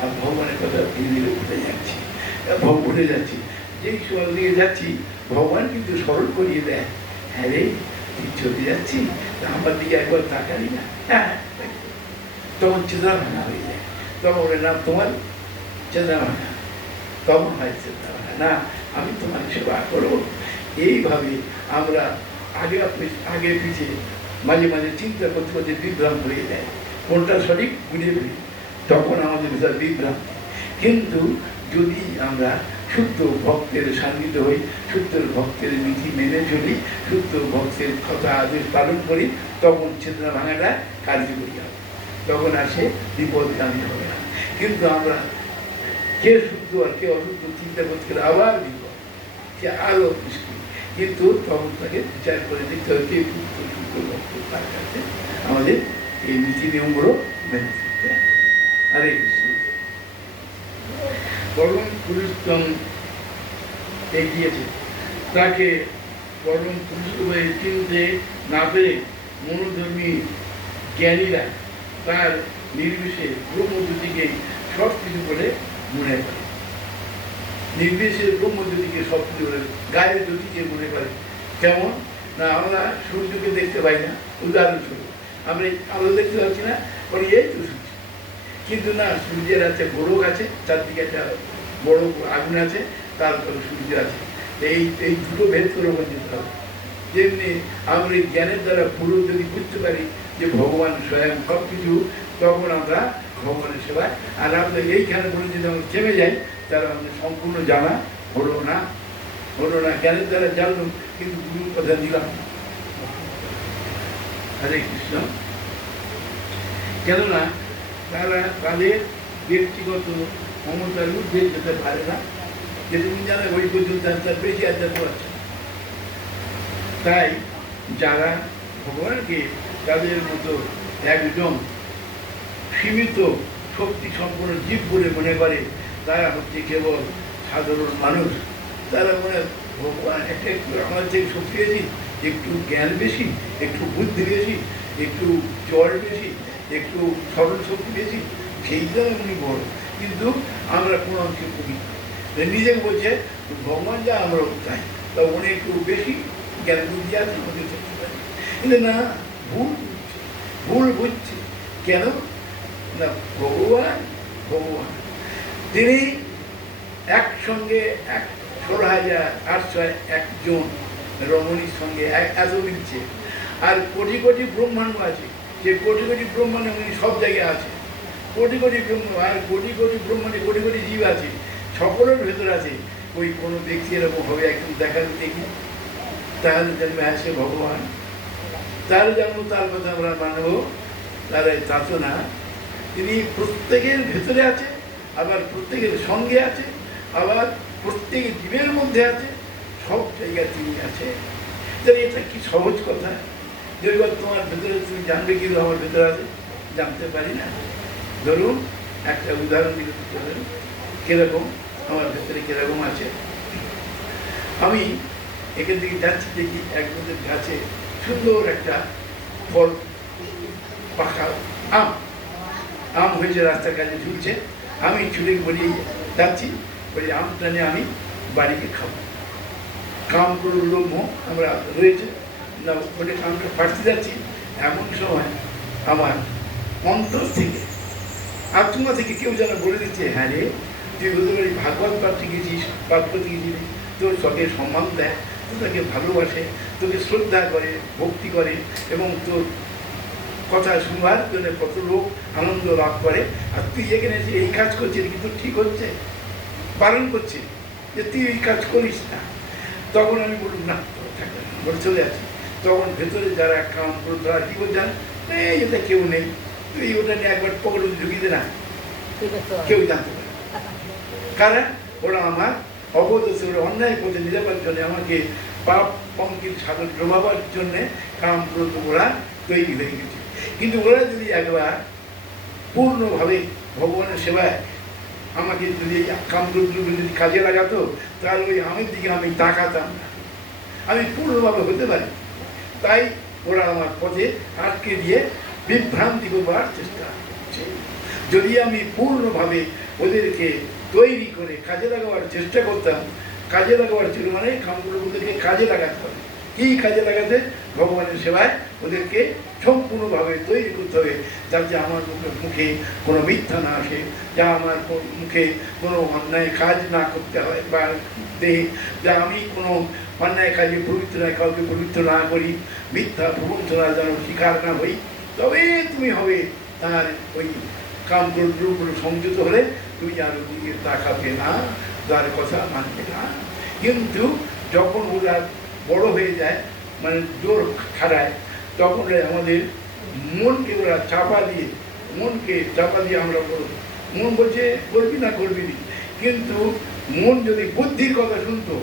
আর ভগবানের কথা ধীরে ধীরে উঠে যাচ্ছি, উঠে যাচ্ছি। যেই সময় দিকে যাচ্ছি ভগবান কিন্তু স্মরণ করিয়ে দেয়, হ্যাঁ রে তুই চলে যাচ্ছি, আমার দিকে একবার তাকালি না, হ্যাঁ তখন চেতনা ভাঙা হয়ে যায়। তখন ওর নাম তোমার চেতনা ভাঙা, তখন হয় চেতনা ভাঙা, না আমি তোমার সেবা করবো। এইভাবে আমরা আগে পিছিয়ে মাঝে মাঝে চিন্তা করতে করতে বিভ্রান্ত হয়ে যায়, কোনটা সঠিক ঘুরে ফিরি, তখন আমাদের ভিতর বিভ্রান্তি। কিন্তু যদি আমরা শুদ্ধ ভক্তের সান্নিধ্য হই, শুদ্ধ ভক্তের নীতি মেনে চলি, শুদ্ধ ভক্তের কথা আদেশ পালন করি, তখন চেতনা ভাঙাটা কার্যকরী হবে, তখন আর সে বিপদগামী হবে না। কিন্তু আমরা কে শুদ্ধ আর কে অশুদ্ধ চিন্তা করতে গেলে আবার বিপদ, সে আরো মুশকিল। কিন্তু তখন তাকে বিচার করে দেখতে হবে কে শুদ্ধ শুদ্ধ ভক্ত, তার কাছে আমাদের এই নীতি নিয়মগুলো মেনে চলতে হবে। হরে কৃষ্ণ। পরম পুরুষোত্তম এগিয়েছে, তাকে পরম পুরুষোত্তম চিনতে না পেরে মনোধর্মী জ্ঞানীরা তার নির্বিশেষ ব্রহ্মজ্যোতিকে সব কিছু বলে মনে করে। নির্বিশেষ ব্রহ্মজ্যোতিকে সব কিছু বলে, গায়ের জ্যোতিকে মনে করে। কেমন না, আমরা সূর্যকে দেখতে পাই না, উদাহরণস্বরূপ আমরা আলো দেখতে পাচ্ছি না, বলি এই তো সূর্য। কিন্তু না, সূর্যের আছে গোলক আছে, চারদিকে একটা বড় আগুন আছে, তারপরে সূর্য আছে। এই দুটো ভেদ করে বঞ্চিত হবে। যেমনি আমরা জ্ঞানের দ্বারা পুরো যদি বুঝতে পারি যে ভগবান স্বয়ং সব কিছু, তখন আমরা ভগবানের সেবায়। আর আমরা এইখানে বলে যদি আমরা থেমে যাই, তাহলে আমাদের সম্পূর্ণ জানা হলো না। জ্ঞানের দ্বারা জানলাম কিন্তু গুরুর কথা দিলাম না। হরে কৃষ্ণ। কেননা তারা তাদের ব্যক্তিগত ক্ষমতার ঊর্ধ্বে যেতে পারে না, যেদিন জানে ওই পর্যন্ত তার বেশি আর যেতে পারছে। তাই যারা ভগবানকে তাদের মতো একজন সীমিত শক্তি সম্পন্ন জীব বলে মনে করে, তারা হচ্ছে কেবল সাধারণ মানুষ। তারা মনে ভগবান একটা একটু আমাদের থেকে শক্তি বেশি, একটু জ্ঞান বেশি, একটু বুদ্ধি বেশি, একটু জল বেশি, একটু স্মরণ শক্তি বেশি, সেইটা এমনি বড়, কিন্তু আমরা কোনো অংশে করি নিজে বলছে ভগবান যা আমরাও তাই, তা উনি একটু বেশি জ্ঞান বুদ্ধি আছে আমাদের করতে পারি, কিন্তু না, ভুল বুঝছে কেন না, ভগবান ভগবান তিনি একসঙ্গে 16,801 রমণীর সঙ্গে এত মিলছে, আর কোটি কোটি ব্রহ্মাণ্ড আছে, যে কোটি কোটি ব্রহ্মাণ্ডে উনি সব জায়গায় আছে, কোটি কোটি ব্রহ্ম, আর কোটি কোটি ব্রহ্মাণ্ডে কোটি কোটি জীব আছে, সকলের ভেতর আছে। ওই কোনো ব্যক্তি এরকম হবে একদম দেখার দেখি, তাহলে জানবে হ্যাঁ সে ভগবান, তাহলে জানবো তার কথা আমরা মানব, তাহলে তা তো না, তিনি প্রত্যেকের ভেতরে আছে, আবার প্রত্যেকের সঙ্গে আছে, আবার প্রত্যেক জীবের মধ্যে আছে, সব জায়গায় তিনি আছে। তাহলে এটা কি সহজ কথা যে এবার তোমার ভেতরে তুমি জানবে কি আমার ভেতরে আছে, জানতে পারি না। ধরুন একটা উদাহরণ দিলে চলেন, কিরকম আমার ভেতরে কিরকম আছে। আমি এখান থেকে যাচ্ছি, দেখি একজনের গাছে সুন্দর একটা ফল, পাকা আম আম হয়েছে, রাস্তার কাছে ঝুলছে, আমি ছুটে বলি যাচ্ছি, বলি আমটা নিয়ে আমি বাড়িতে খাবো। কাম করে লোভ আমরা রয়েছে না, বলে আমটা ফাটতে যাচ্ছি, এমন সময় আমার অন্তর থেকে, আত্মা থেকে কেউ যেন বলে দিচ্ছে, হ্যাঁ রে তুই বলতে পারি ভাগবত পাঠ গেছিস, পাঠ করতে গেছিলি, তোর সঙ্গে সম্মান দেয়, তো তাকে ভালোবাসে, তোকে শ্রদ্ধা করে, ভক্তি করে, এবং তোর কথা শুনবার জন্য কত লোক আনন্দ লাভ করে, আর তুই এখানে এসে এই কাজ করছিস, কিন্তু ঠিক হচ্ছে, বারণ করছে যে তুই এই কাজ করিস না। তখন আমি বললাম না, বলে চলে আসি। তখন ভেতরে যারা কাম করো তারা কি বলছেন, এই এটা কেউ নেই, তুই ওটা নিয়ে একবার পকেটে ঢুকিয়ে দে না, কেউ জানতে পারে। কারণ ওরা আমার অবদোষে, ওরা অন্যায় পথে নিয়ে যাবার জন্য, আমাকে পাপ পঙ্কির সাগর ডোবাবার জন্যে কাম ক্রোধ ওরা তৈরি হয়ে গেছে। কিন্তু ওরা যদি একবার পূর্ণভাবে ভগবানের সেবায় আমাকে যদি কাম ক্রোধ যদি কাজে লাগাতো, তাহলে ওই আমের দিকে আমি তাকাতাম না, আমি পূর্ণভাবে হতে পারি। তাই ওরা আমার পথে আটকে দিয়ে বিভ্রান্তি করবার চেষ্টা করছে। যদি আমি পূর্ণভাবে ওদেরকে তৈরি করে কাজে লাগাবার চেষ্টা করতাম, কাজে লাগাবার ছিল মানে কামগুলো ওদেরকে কাজে লাগাতে হবে। কী কাজে লাগাতে? ভগবানের সেবায় ওদেরকে সম্পূর্ণভাবে তৈরি করতে হবে, যাতে আমার মুখে কোনো মিথ্যা না আসে, যা আমার মুখে কোনো অন্যায় কাজ না করতে হয়, বা দেহে যা আমি কোনো অন্যায় কাজে পবিত্র নয়, কাউকে পবিত্র না করি, মিথ্যা প্রবঞ্চনা যেন শিকার না হই, তবে তুমি হবে তার ওই কামগুলো সংযত হলে তুমি আর ওদিকে তাকাবে না, তার কথা মানবে না। কিন্তু যখন ওরা বড় হয়ে যায়, মানে জোর খাড়ায়, তখন আমাদের মনকে ওরা চাপা দিয়ে আমরা বলব, মন বলছে করবি না করবি নি, কিন্তু মন যদি বুদ্ধির কথা শুনতো,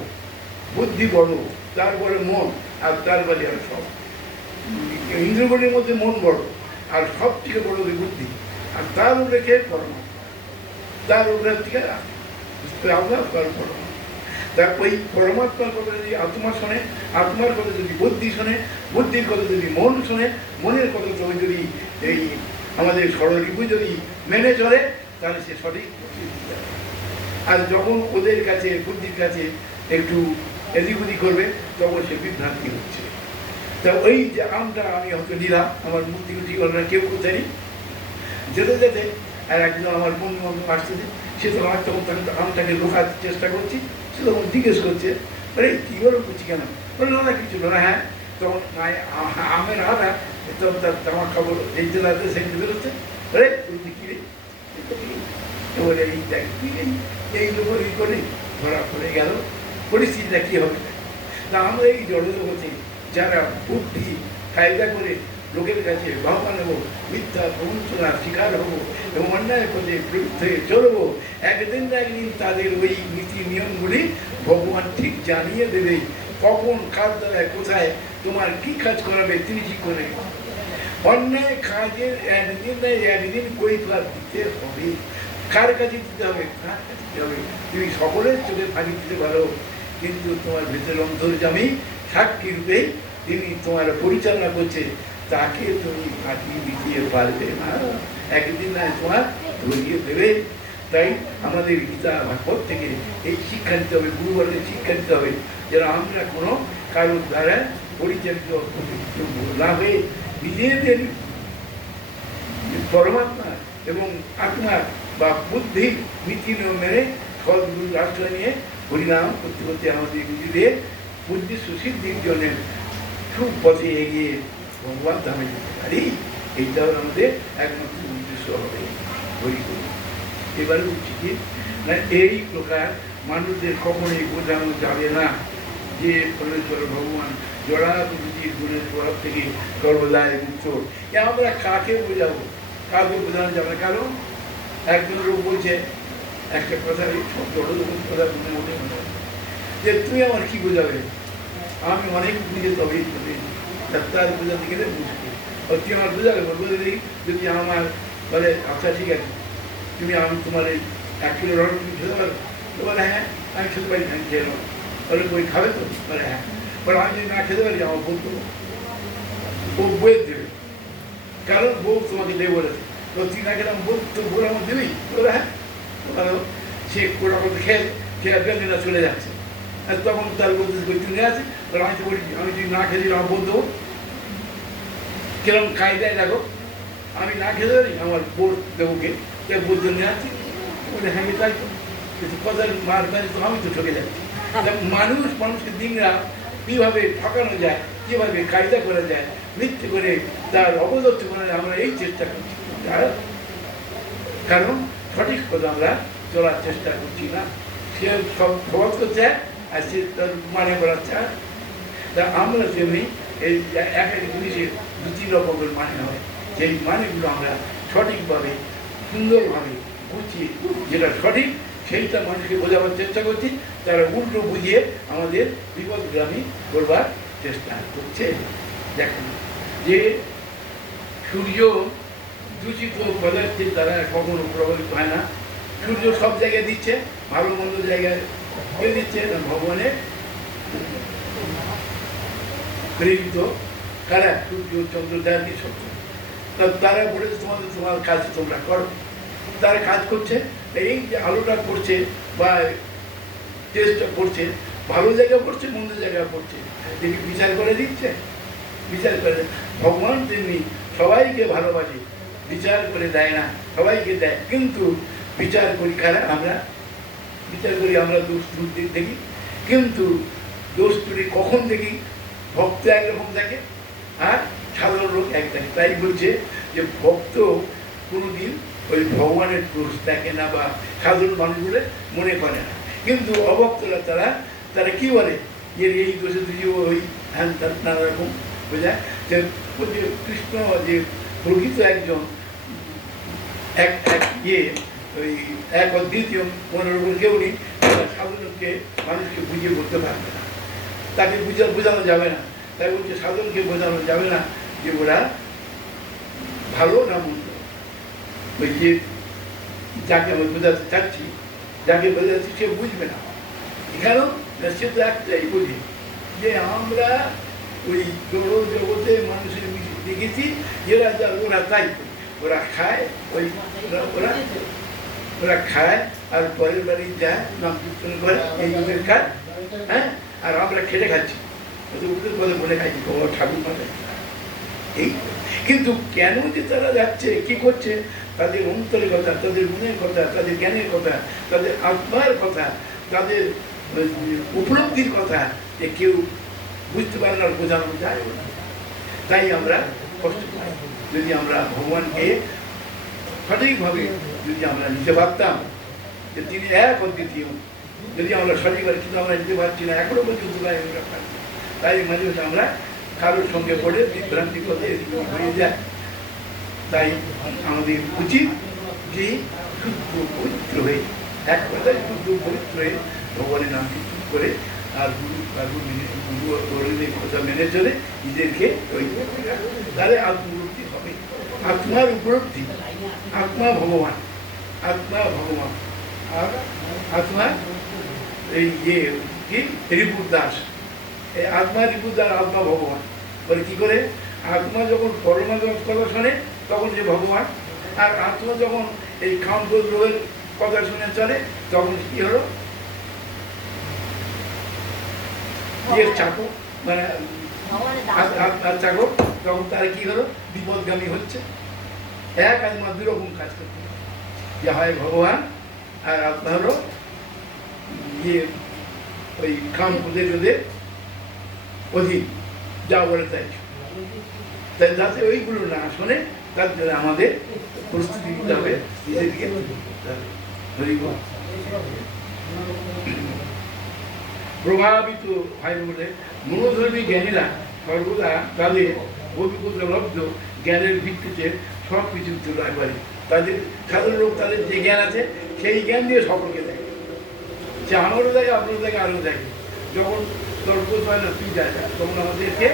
বুদ্ধি বড়, তারপরে মন, আর তারপরে আর সব। ইন্দ্রগুলির মধ্যে মন বড়, আর সব থেকে বড় বুদ্ধি, আর তার উপরে খেয়ে পরমাত্মা, তার উপরে থেকে আমরা তার পরমাত্মা। তার ওই পরমাত্মার কথা যদি আত্মা শোনে, আত্মার কথা যদি বুদ্ধি শোনে, বুদ্ধির কথা যদি মন শোনে, মনের কথা যদি এই আমাদের স্বরলিপি যদি মেনে চলে, তাহলে সে সঠিক। আর যখন ওদের কাছে, বুদ্ধির কাছে একটু এদিক ওদিক করবে, তখন সে বিভ্রান্তি হচ্ছে। তা ওই যে আমটা আমি হয়তো নিলাম, আমার মূর্তি উঠি হল না, কেউ কোথায় যেতে যেতে, আর একজন আমার বন্ধু বান্ধব আসতেছে, সে তো আমার তখন আমটাকে ঢোকার চেষ্টা করছি, সে তখন জিজ্ঞেস করছে, আরে কী বলো করছি কেন? বলে না কিছু না। হ্যাঁ, তখন আমের আটা, তখন তার জামা কাপড় এই জেলাতে সেখানে বেরোচ্ছে, আরে তুই কী রে বলে, এই দেখ এই লোক এই করে ধরা পড়ে গেল, পরিস্থিতিটা কী হবে। তা আমরা এই জড়জগতে যারা বুদ্ধি কায়দা করে লোকের কাছে বাহবা নেব, মিথ্যা প্রবঞ্চনার শিকার হবো এবং অন্যায় পথে প্রবৃত্ত হয়ে চলবো, একদিন না একদিন তাদের ওই নীতি নিয়মগুলি ভগবান ঠিক জানিয়ে দেবে, কখন কার দ্বারায় কোথায় তোমার কী কাজ করাবে তিনি ঠিক করে। অন্যায় কাজের একদিন না একদিন কৈফিয়ত দিতে হবে। কার কাছে দিতে হবে? কার কাছে দিতে হবে? তুমি সকলের চোখে ফাঁকি দিতে পারো, কিন্তু তোমার ভেতরে অন্তর্যামী সাক্ষী রূপে তিনি তোমার পরিচালনা করছে, তাকে তুমি ফাটিয়ে দিতে পারবে না, একদিন না তোমার ধরিয়ে দেবে। তাই আমাদের গীতা ভাগবত থেকে এই শিক্ষা নিতে হবে, গুরুবরের শিক্ষা নিতে হবে, যেন আমরা কোনো কারোর দ্বারা পরিচালিত না হয়ে নিজেদের পরমাত্মা এবং আত্মা বা বুদ্ধি নীতি নিয়ম মেনে সদ্গুরু রাষ্ট্র নিয়ে হরিনাম করতে করতে আমাদের নিজেদের বুদ্ধি সুসিদ্ধির জন্য সুপথে এগিয়ে ভগবান ধামে যেতে পারি। এইটাও আমাদের একমাত্র উদ্দেশ্য হবে। হরি করি এবারে উচিত না, এই প্রকার মানুষদের কখনোই বোঝানো যাবে না যে পরমেশ্বর ভগবান জড়াবুদ্ধির গুণের প্রভাব থেকে সর্বদাই মুক্ত। আমরা কাকে বোঝাবো? কাউকে বোঝানো যাবে? কারণ একজন লোক বলছে একটা কথা, কথা মনে মনে মনে যে তুমি আমার কি বোঝাবে, আমি অনেক বুঝে তবেই তবে তার বোঝাতে গেলে মুশকিল। তুই আমার বোঝাবে, বলবো যদি আমার বলে আচ্ছা ঠিক আছে তুমি আমি তোমার এই 1 কিলো রড তুমি খেতে পারো? তো বলে হ্যাঁ আমি খেতে পারি, আমি খেয়ে নেবো। বলে বই খাবে তো? বলে হ্যাঁ। বলে আমি যদি না খেতে পারি আমার বোন দেবো, ও বইয়ের দেবে, কারণ বউ তোমাকে দেবে বলেছে। তো তুই না খেলে আমার বোন তো বোন আমার দেবেই। বলে হ্যাঁ। সে কোটা করতে খেয়ে বেঁধে চলে যাচ্ছে, আর তখন তার বলতে চলে আছে। আমি তো বলি আমি যদি না খেতে আমার বোন দেবো, কিরম কায়দায় দেখো, আমি না খেতে পারি আমার বোন দেবোকে বোধ নিয়ে আসছি। বলে হ্যাঁ তাই তো, কিন্তু কথার মার বাড়ি তো আমি তো ঠকে যাচ্ছি। মানুষকে দিনরা কীভাবে ঠকানো যায়, কীভাবে কায়দা করা যায়, মিথ্যে করে তার অবদত্ত করে আমরা এই চেষ্টা করছি। কারণ সঠিক কথা আমরা চলার চেষ্টা করছি না। সে সব খবর করছে আর সে তার মানে করার চায়। তা আমরা তেমনি এই এক এক জিনিসের 2-3 রকমের মানে হয়, সেই মানেগুলো আমরা সঠিকভাবে সুন্দরভাবে বুঝিয়ে যেটা সঠিক সেইটা মানুষকে বোঝাবার চেষ্টা করছি, তারা উল্টো বুঝিয়ে আমাদের বিপদগামী করবার চেষ্টা করছে। দেখেন যে সূর্য দূষিত পদার্থের দ্বারা কখনো প্রভাবিত হয় না। সূর্য সব জায়গায় দিচ্ছে, ভালো মন্দ জায়গায় দিচ্ছে, ভগবানের প্রেরিত কারা সূর্য চন্দ্র দেয়ালি সত্য। তারা বলেছে তোমার কাজ তোমরা করো, তারা কাজ করছে। এই যে আলোটা করছে বা চেষ্টা করছে, ভালো জায়গা পড়ছে মন্দ জায়গা পড়ছে, দেখি বিচার করে দিচ্ছে। বিচার করে ভগবান তেমনি সবাইকে ভালোবাসে, বিচার করে দেয় না, সবাইকে দেয়। কিন্তু বিচার করি কারা? আমরা বিচার করি, আমরা দোষ ত্রুটি দেখি, কিন্তু দোষ ত্রুটি কখন দেখি? ভক্ত একরকম থাকে আর সাধারণ লোক এক থাকে। তাই বলছে যে ভক্ত কোনোদিন ওই ভগবানের দোষ দেখে না বা সাধারণ মানুষগুলো মনে করে না। কিন্তু অভক্তরা তারা কি বলে যে এই দোষে তুই ওই হ্যান নানা রকম বোঝায়। যে কৃষ্ণ যে প্রকৃত একজন এক ওই এক অদ্বিতীয় মনের উপর কেউ নেই, সাধারণকে মানুষকে বুঝিয়ে বলতে পারবে না, তাকে বোঝানো যাবে না। তাই বলছে সাধারণকে বোঝানো যাবে না যে ওরা ভালো না মন্দ। ওই যে যাকে আমি বোঝাতে চাচ্ছি, যাকে বোঝাচ্ছি সে বুঝবে না। এখানেও সে তো একটাই বুঝি যে আমরা ওই জগতে মানুষের দেখেছি এরা যা ওরা তাই ওরা খায়, ওই ওরা খায় আর পরের বাড়ি যায় নাম কীর্তন করে, এই যুগের কাজ। হ্যাঁ, আর আমরা খেটে খাচ্ছি, ওদের বলে বলে খাচ্ছি ও ঠাকুর মানে এই। কিন্তু কেন যে তারা যাচ্ছে, কি করছে, তাদের অন্তরের কথা, তাদের মনের কথা, তাদের জ্ঞানের কথা, তাদের আত্মার কথা, তাদের উপলব্ধির কথা যে কেউ বুঝতে পারে না, বোঝানো যায় না। তাই আমরা কষ্ট পাই। যদি আমরা ভগবানকে সঠিকভাবে যদি আমরা নিতে পারতাম যে তিনি এক অদ্বিতীয়, যদি আমরা সঠিকভাবে কিন্তু আমরা নিতে পারছি না, এখনো পর্যন্ত তাই মাঝে মাঝে আমরা কারোর সঙ্গে পড়ে বিভ্রান্তি পথে হয়ে যায়। তাই আমাদের উচিত যে শুদ্ধ পবিত্র হয়ে, এক কথায় শুদ্ধ পবিত্র হয়ে ভগবানের নাম কীর্তন করে আর গুরুদের কথা মেনে চলে নিজেদেরকে তাহলে আত্মউপলব্ধি হবে। আত্মার উপলব্ধি, আত্মা ভগবান, আত্মা ভগবান। আর আত্মা এই কি রিপুর দাস, এই আত্মা রিপুর দাস, আত্মা ভগবান বলে কি করে? আত্মা যখন পরমাত্মার কথা শোনে তখন সে ভগবান, আর আত্মা যখন এই খামপুর রোগের কথা শুনে চলে তখন কি হলো, চাকর, মানে আত্মার চাকর, তখন তার কি হলো, বিপদগামী হচ্ছে। এক আত্মা দুই রকম কাজ করতে হবে, যে হয় ভগবান আর আত্মা হলো ইয়ে ওই খামপুদের অধীন, যা বলে তাই। যাতে ওইগুলো না শোনে তার জন্য আমাদের প্রস্তুতি নিতে হবে, নিজেদেরকে প্রভাবিত হয় বলে মনোধর্মী জ্ঞানীরা সর্বদা তাদের অভিজ্ঞতা লব্ধ জ্ঞানের ভিত্তিতে সব কিছু তুলনা করে। তাদের সাধারণ লোক তাদের যে জ্ঞান আছে সেই জ্ঞান দিয়ে সকলকে দেয়, যে আমারও দেখে আপনারও দেখে আরও দেখে। যখন তর্ক হয় না তুই যায় না, তখন আমাদেরকে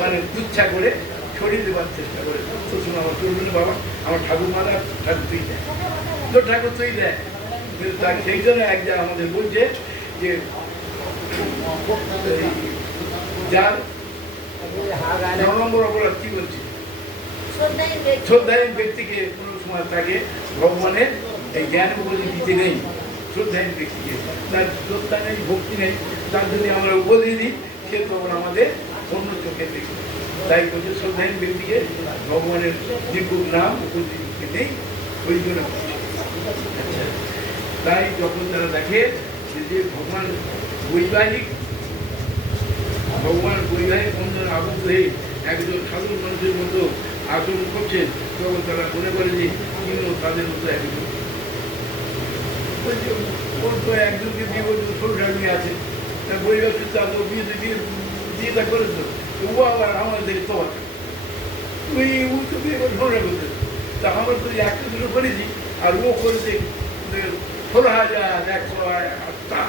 মানে দুচ্ছা করে ছড়িয়ে দেওয়ার চেষ্টা করে। তো শোনো আমার চলবেন বাবা, আমার ঠাকুর মারা ঠাকুর তুই দেয়, তোর ঠাকুর তুই দেয়। তার সেই জন্য একজন আমাদের বলছে যে যার 9 নম্বর অপরাধ কি বলছে, শ্রদ্ধাহীন ব্যক্তিকে কোনো সময় তাকে ভগবানের এই জ্ঞান উপদেশ দিতে নেই। শ্রদ্ধাহীন ব্যক্তিকে তার শ্রদ্ধা নেই, ভক্তি নেই, তার যদি আমরা উপদেশ দিই সে তখন আমাদের অন্য চোখে দেখবে। তাই বলছে শ্রদ্ধাহীন ব্যক্তিকে ভগবানের দিব্য নাম উপদেশ দিতে নেই, ওই জন্য। তাই যখন তারা দেখে যে ভগবান বৈবাহিক বন্ধন আবদ্ধ হয়ে একজন সাধারণ মানুষের মতো আচরণ করছেন, তখন তারা মনে করে যে তিনিও তাদের মতো একজন। ওর তো একজনকে বিয়ে করছে, ছোট মেয়ে আছে, তার বৈবাহিক বিয়েটা করেছো, ও আবার আমাদের দেখতে পাচ্ছে ওই তো বিয়ে করে ঝগড়া করতে। তা আমরা তো একটা দুটো করেছি, আর ও করেছে 16,108।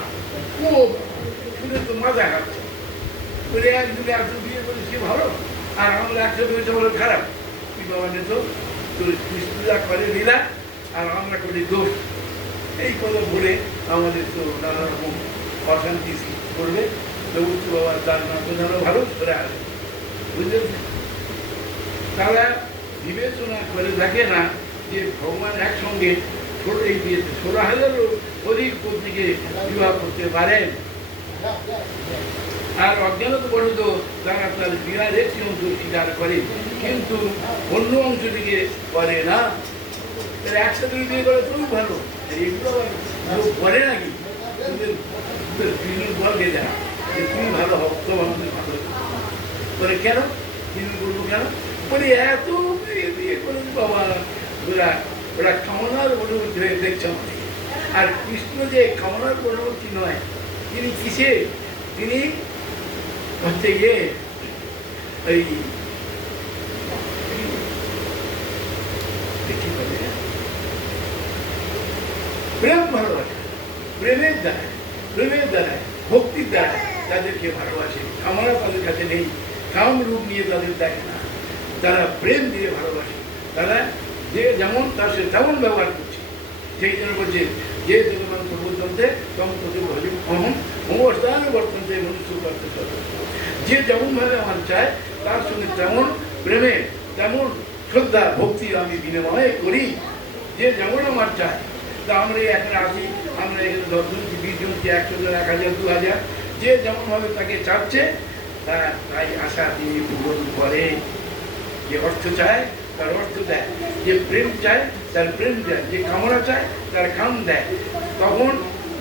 ও শুনে তো মজা খাচ্ছে, বলে একজনে একজন বিয়ে করে সে ভালো, আর আমরা একসাথে হয়েছে বলে খারাপ। কি বাবা নে তো কৃষ্ণরা করে লীলা আর আমরা করি দোষ, এই কথা বলে আমাদের তো নানা রকম অশান্তি করবে। তবু তো বাবা তার না বোঝানো ভালো করে আসবে, বুঝতে পারছেন? তারা বিবেচনা করে দেখে না যে ভগবান একসঙ্গে এই 16,000-এরও অধিক পত্নীকে বিবাহ করতে পারেন, আর অজ্ঞানত পর্যন্ত তারা তার বিরাট একটি অংশ স্বীকার করে, কিন্তু অন্য অংশটিকে করে না। তাহলে একসাথে বিয়ে করে খুবই ভালো, এগুলো লোক করে নাকি বলকে দেয় যে তুমি ভালো হও, তো আমাদের ভালো করে। কেন তিনি বলবো কেন বলি, এত বিয়ে করে বাবা ওরা কামনার অনুভূতি হয়ে দেখছে আমাদের। আর কৃষ্ণ যে কামনার অনুভূতি নয়, তিনি কিসে, তিনি হচ্ছে গিয়ে এই প্রেম ভালোবাসে, প্রেমের দ্বারা ভক্তির দ্বারা তাদেরকে ভালোবাসে। কামনা তাদের কাছে নেই, কাম রূপ নিয়ে তাদের দেখে না, তারা প্রেম দিয়ে ভালোবাসে। তারা যে যেমন তার সে তেমন ব্যবহার করছে। সেই জন্য বলছে যে বলতে তখন অহম অবস্থানে বর্তমানে মনুষ্য করতে চলে। যে যেমনভাবে আমার চায় তার সঙ্গে তেমন প্রেমে তেমন শ্রদ্ধা ভক্তি আমি বিনিময় করি, যে যেমন আমার চায়। তা আমরা এখানে আসি, আমরা এখানে 10 জন কি 20 জন কি 100 জন 1000 2000 যে যেমনভাবে তাকে চাচ্ছে তাই আশা তিনি পূরণ করে। যে অর্থ চায় তার অর্থ দেয়, যে প্রেম চায় তার প্রেম দেয়, যে কামনা চায় তার কাম দেয়। তখন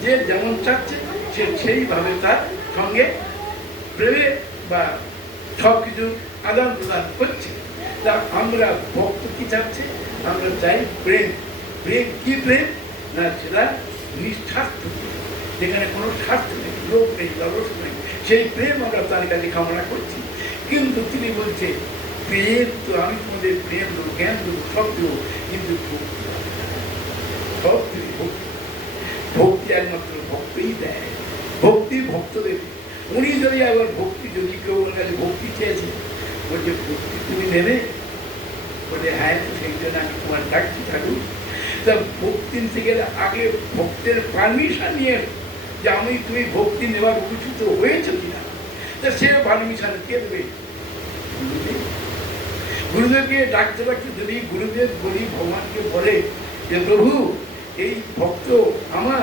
যে যেমন চাচ্ছে সে সেইভাবে তার সঙ্গে প্রেমে বা সব কিছু আদান প্রদান করছে। তা আমরা ভক্ত কি চাচ্ছে, আমরা চাই প্রেম। প্রেম কি প্রেম না, সেটা নিঃস্বার্থ, যেখানে কোনো স্বার্থ নেই, লোক নেই, লালস নেই, সেই প্রেম আমরা তার কাছে কামনা করছি। কিন্তু তিনি বলছে প্রেম তো আমি তোমাদের প্রেম দেবো, জ্ঞান দেবো, সব দেবো, কিন্তু সব ভক্তি একমাত্র ভক্তই দেয়। ভক্তি ভক্ত দেবে। উনি যদি আবার ভক্তি যদি কেউ কাছে ভক্তি চেয়েছে, বলছে ভক্তি তুমি নেবে, বলে হ্যাঁ সেই জন্য আমি তোমার ডাকছি ঠাকুর। তা ভক্তি থেকে আগে ভক্তের পারমিশন নিয়ে যে আমি তুমি ভক্তি নেওয়ার উপযুক্ত হয়েছে কিনা, তা সে পারমিশন কে দেবে? গুরুদেবকে ডাকতে ডাকতে যদি গুরুদেব বলি ভগবানকে বলে যে প্রভু এই ভক্ত আমার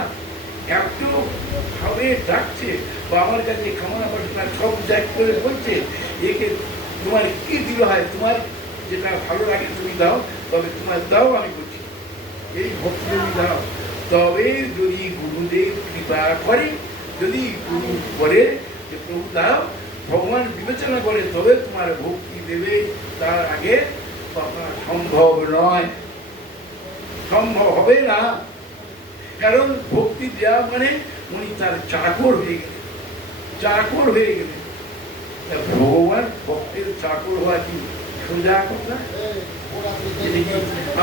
এত ভাবে ডাকছে বা আমার কাছে কামনা বাসনা সব ত্যাগ করে বলছে, একে তোমার কি দিল হয়, তোমার যেটা ভালো লাগে তুমি দাও, তবে তোমার দাও আমি করছি, এই ভক্তি তুমি দাও। তবে যদি গুরুদেব কৃপা করে, যদি গুরু বলে যে প্রভু দাও, ভগবান বিবেচনা করে তবে তোমার ভক্তি দেবে, তার আগে সম্ভব নয়, সম্ভব হবে না। কারণ ভক্তি দেওয়া মানে উনি তার চাকর হয়ে গেলেন, চাকর হয়ে গেলেন। ভগবান ভক্তের চাকর হওয়া কি সোজা কথা?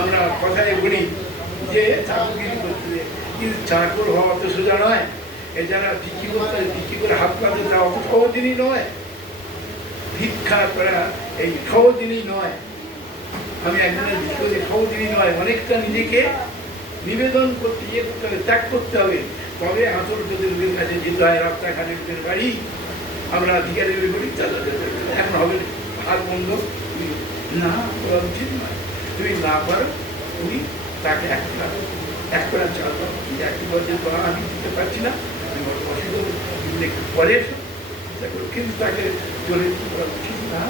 আমরা কথায় বলি যে চাকরগিরি করতে, কিন্তু চাকর হওয়া তো সোজা নয়। এ যারা ভিক্ষি করতে ভিক্ষি করে হাত পাতে তা অত সহজই নয়, ভিক্ষা করা এই সহজই নয়। আমি একজনের ভিক্ষা করি সহজই নয়, অনেকটা নিজেকে নিবেদন করতে ইয়ে করতে হবে, ত্যাগ করতে হবে, তবে আন্তর্জাতিক লোকের কাছে যেতে হয়। রাস্তাঘাটে লোকের বাড়ি আমরা অধিকারের বলি এখন হবে হাত বন্ধ, না করা উচিত নয়। তুমি না পারো তুমি তাকে এক করা চাল একটি বলছে আমি দিতে পারছি না, তুমি অসুবিধা পরে এসো, কিন্তু তাকে চলে করা উচিত না।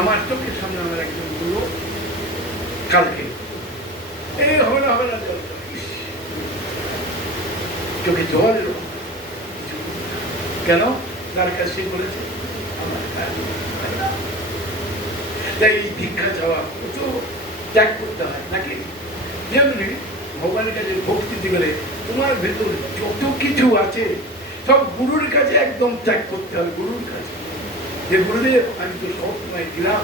আমার চোখের সামনে আমার একজন বললো কালকে এই হবে না হবে না, চোখে জল এলো কেন? তার কাছে বলেছে তাই এই ভিক্ষা চাওয়া তো ত্যাগ করতে হয় নাকি? যেমনি ভগবানের কাছে ভক্তি দিতে গেলে তোমার ভেতর যত কিছু আছে সব গুরুর কাছে একদম ত্যাগ করতে হবে। গুরুর কাছে যে গুরুদেব আমি তো সব সময় দিলাম,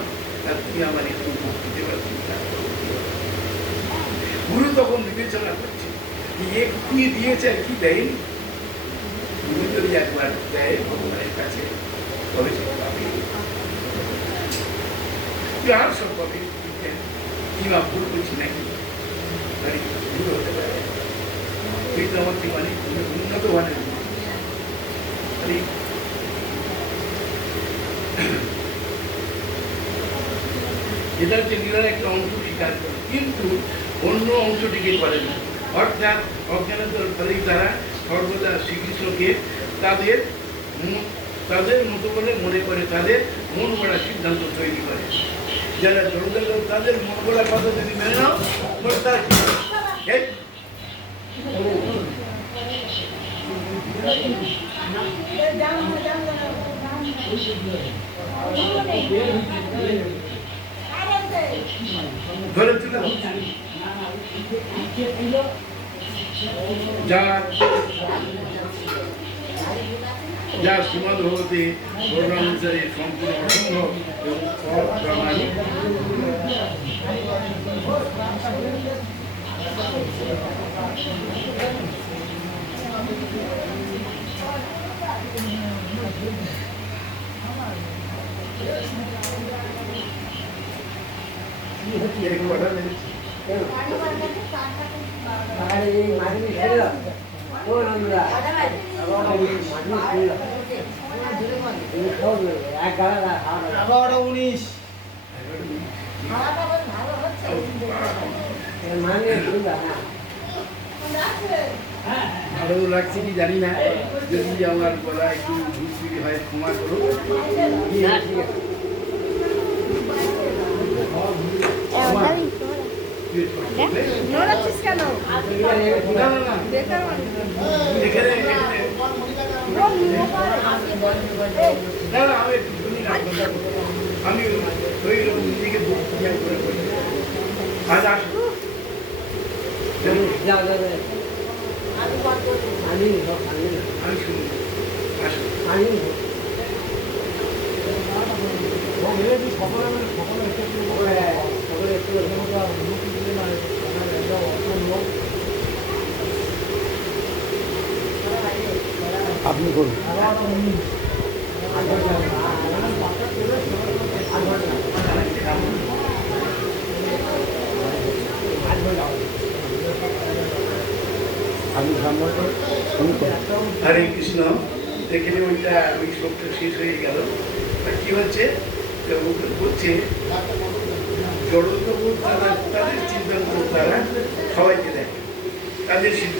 আর তুমি আমার একটু ভক্তি দেওয়ার চিন্তা করো। গুরু তখন বিবেচনা করছে কি দিয়েছে আর কি দেয়নি। গুরু যদি একবার দেয় ভগবানের কাছে তবে সে পাবে, আর সব পাবে। কিংবা ভুল করছি নাকি ভুল হতে পারে, এই তো আমার মানে উন্নত মানের এটা হচ্ছে লীলার একটা অংশ স্বীকার করে, কিন্তু অন্য অংশটিকে করে না। অর্থাৎ অজ্ঞানতার ফলেই তারা সর্বদা শ্রীকৃষ্ণকে তাদের মতো বলে মনে করে, তাদের মন গড়া সিদ্ধান্ত তৈরি করে। যারা জড়দের লোক তাদের মন গড়া কথা যদি মেনে নাও, তারা কি ধরে তুলে যার সীমাদ হতে অনুসারে সম্পূর্ণ অসম্ভব এবং অপ্রামাণিক। ভালো লাগছে কি জানি না, যদি আমার গলা একটু ঝুঁকি হয় ক্ষমা করো। আমি নিজেকে আপনি করুন। হরে কৃষ্ণ। দেখে ওইটা ওই শ্লোকটা শেষ হয়ে গেল। কি হচ্ছে হচ্ছে জড়ন্ত তাদের চিন্তা তারা সবাইকে দেয় তাদের সিদ্ধান্ত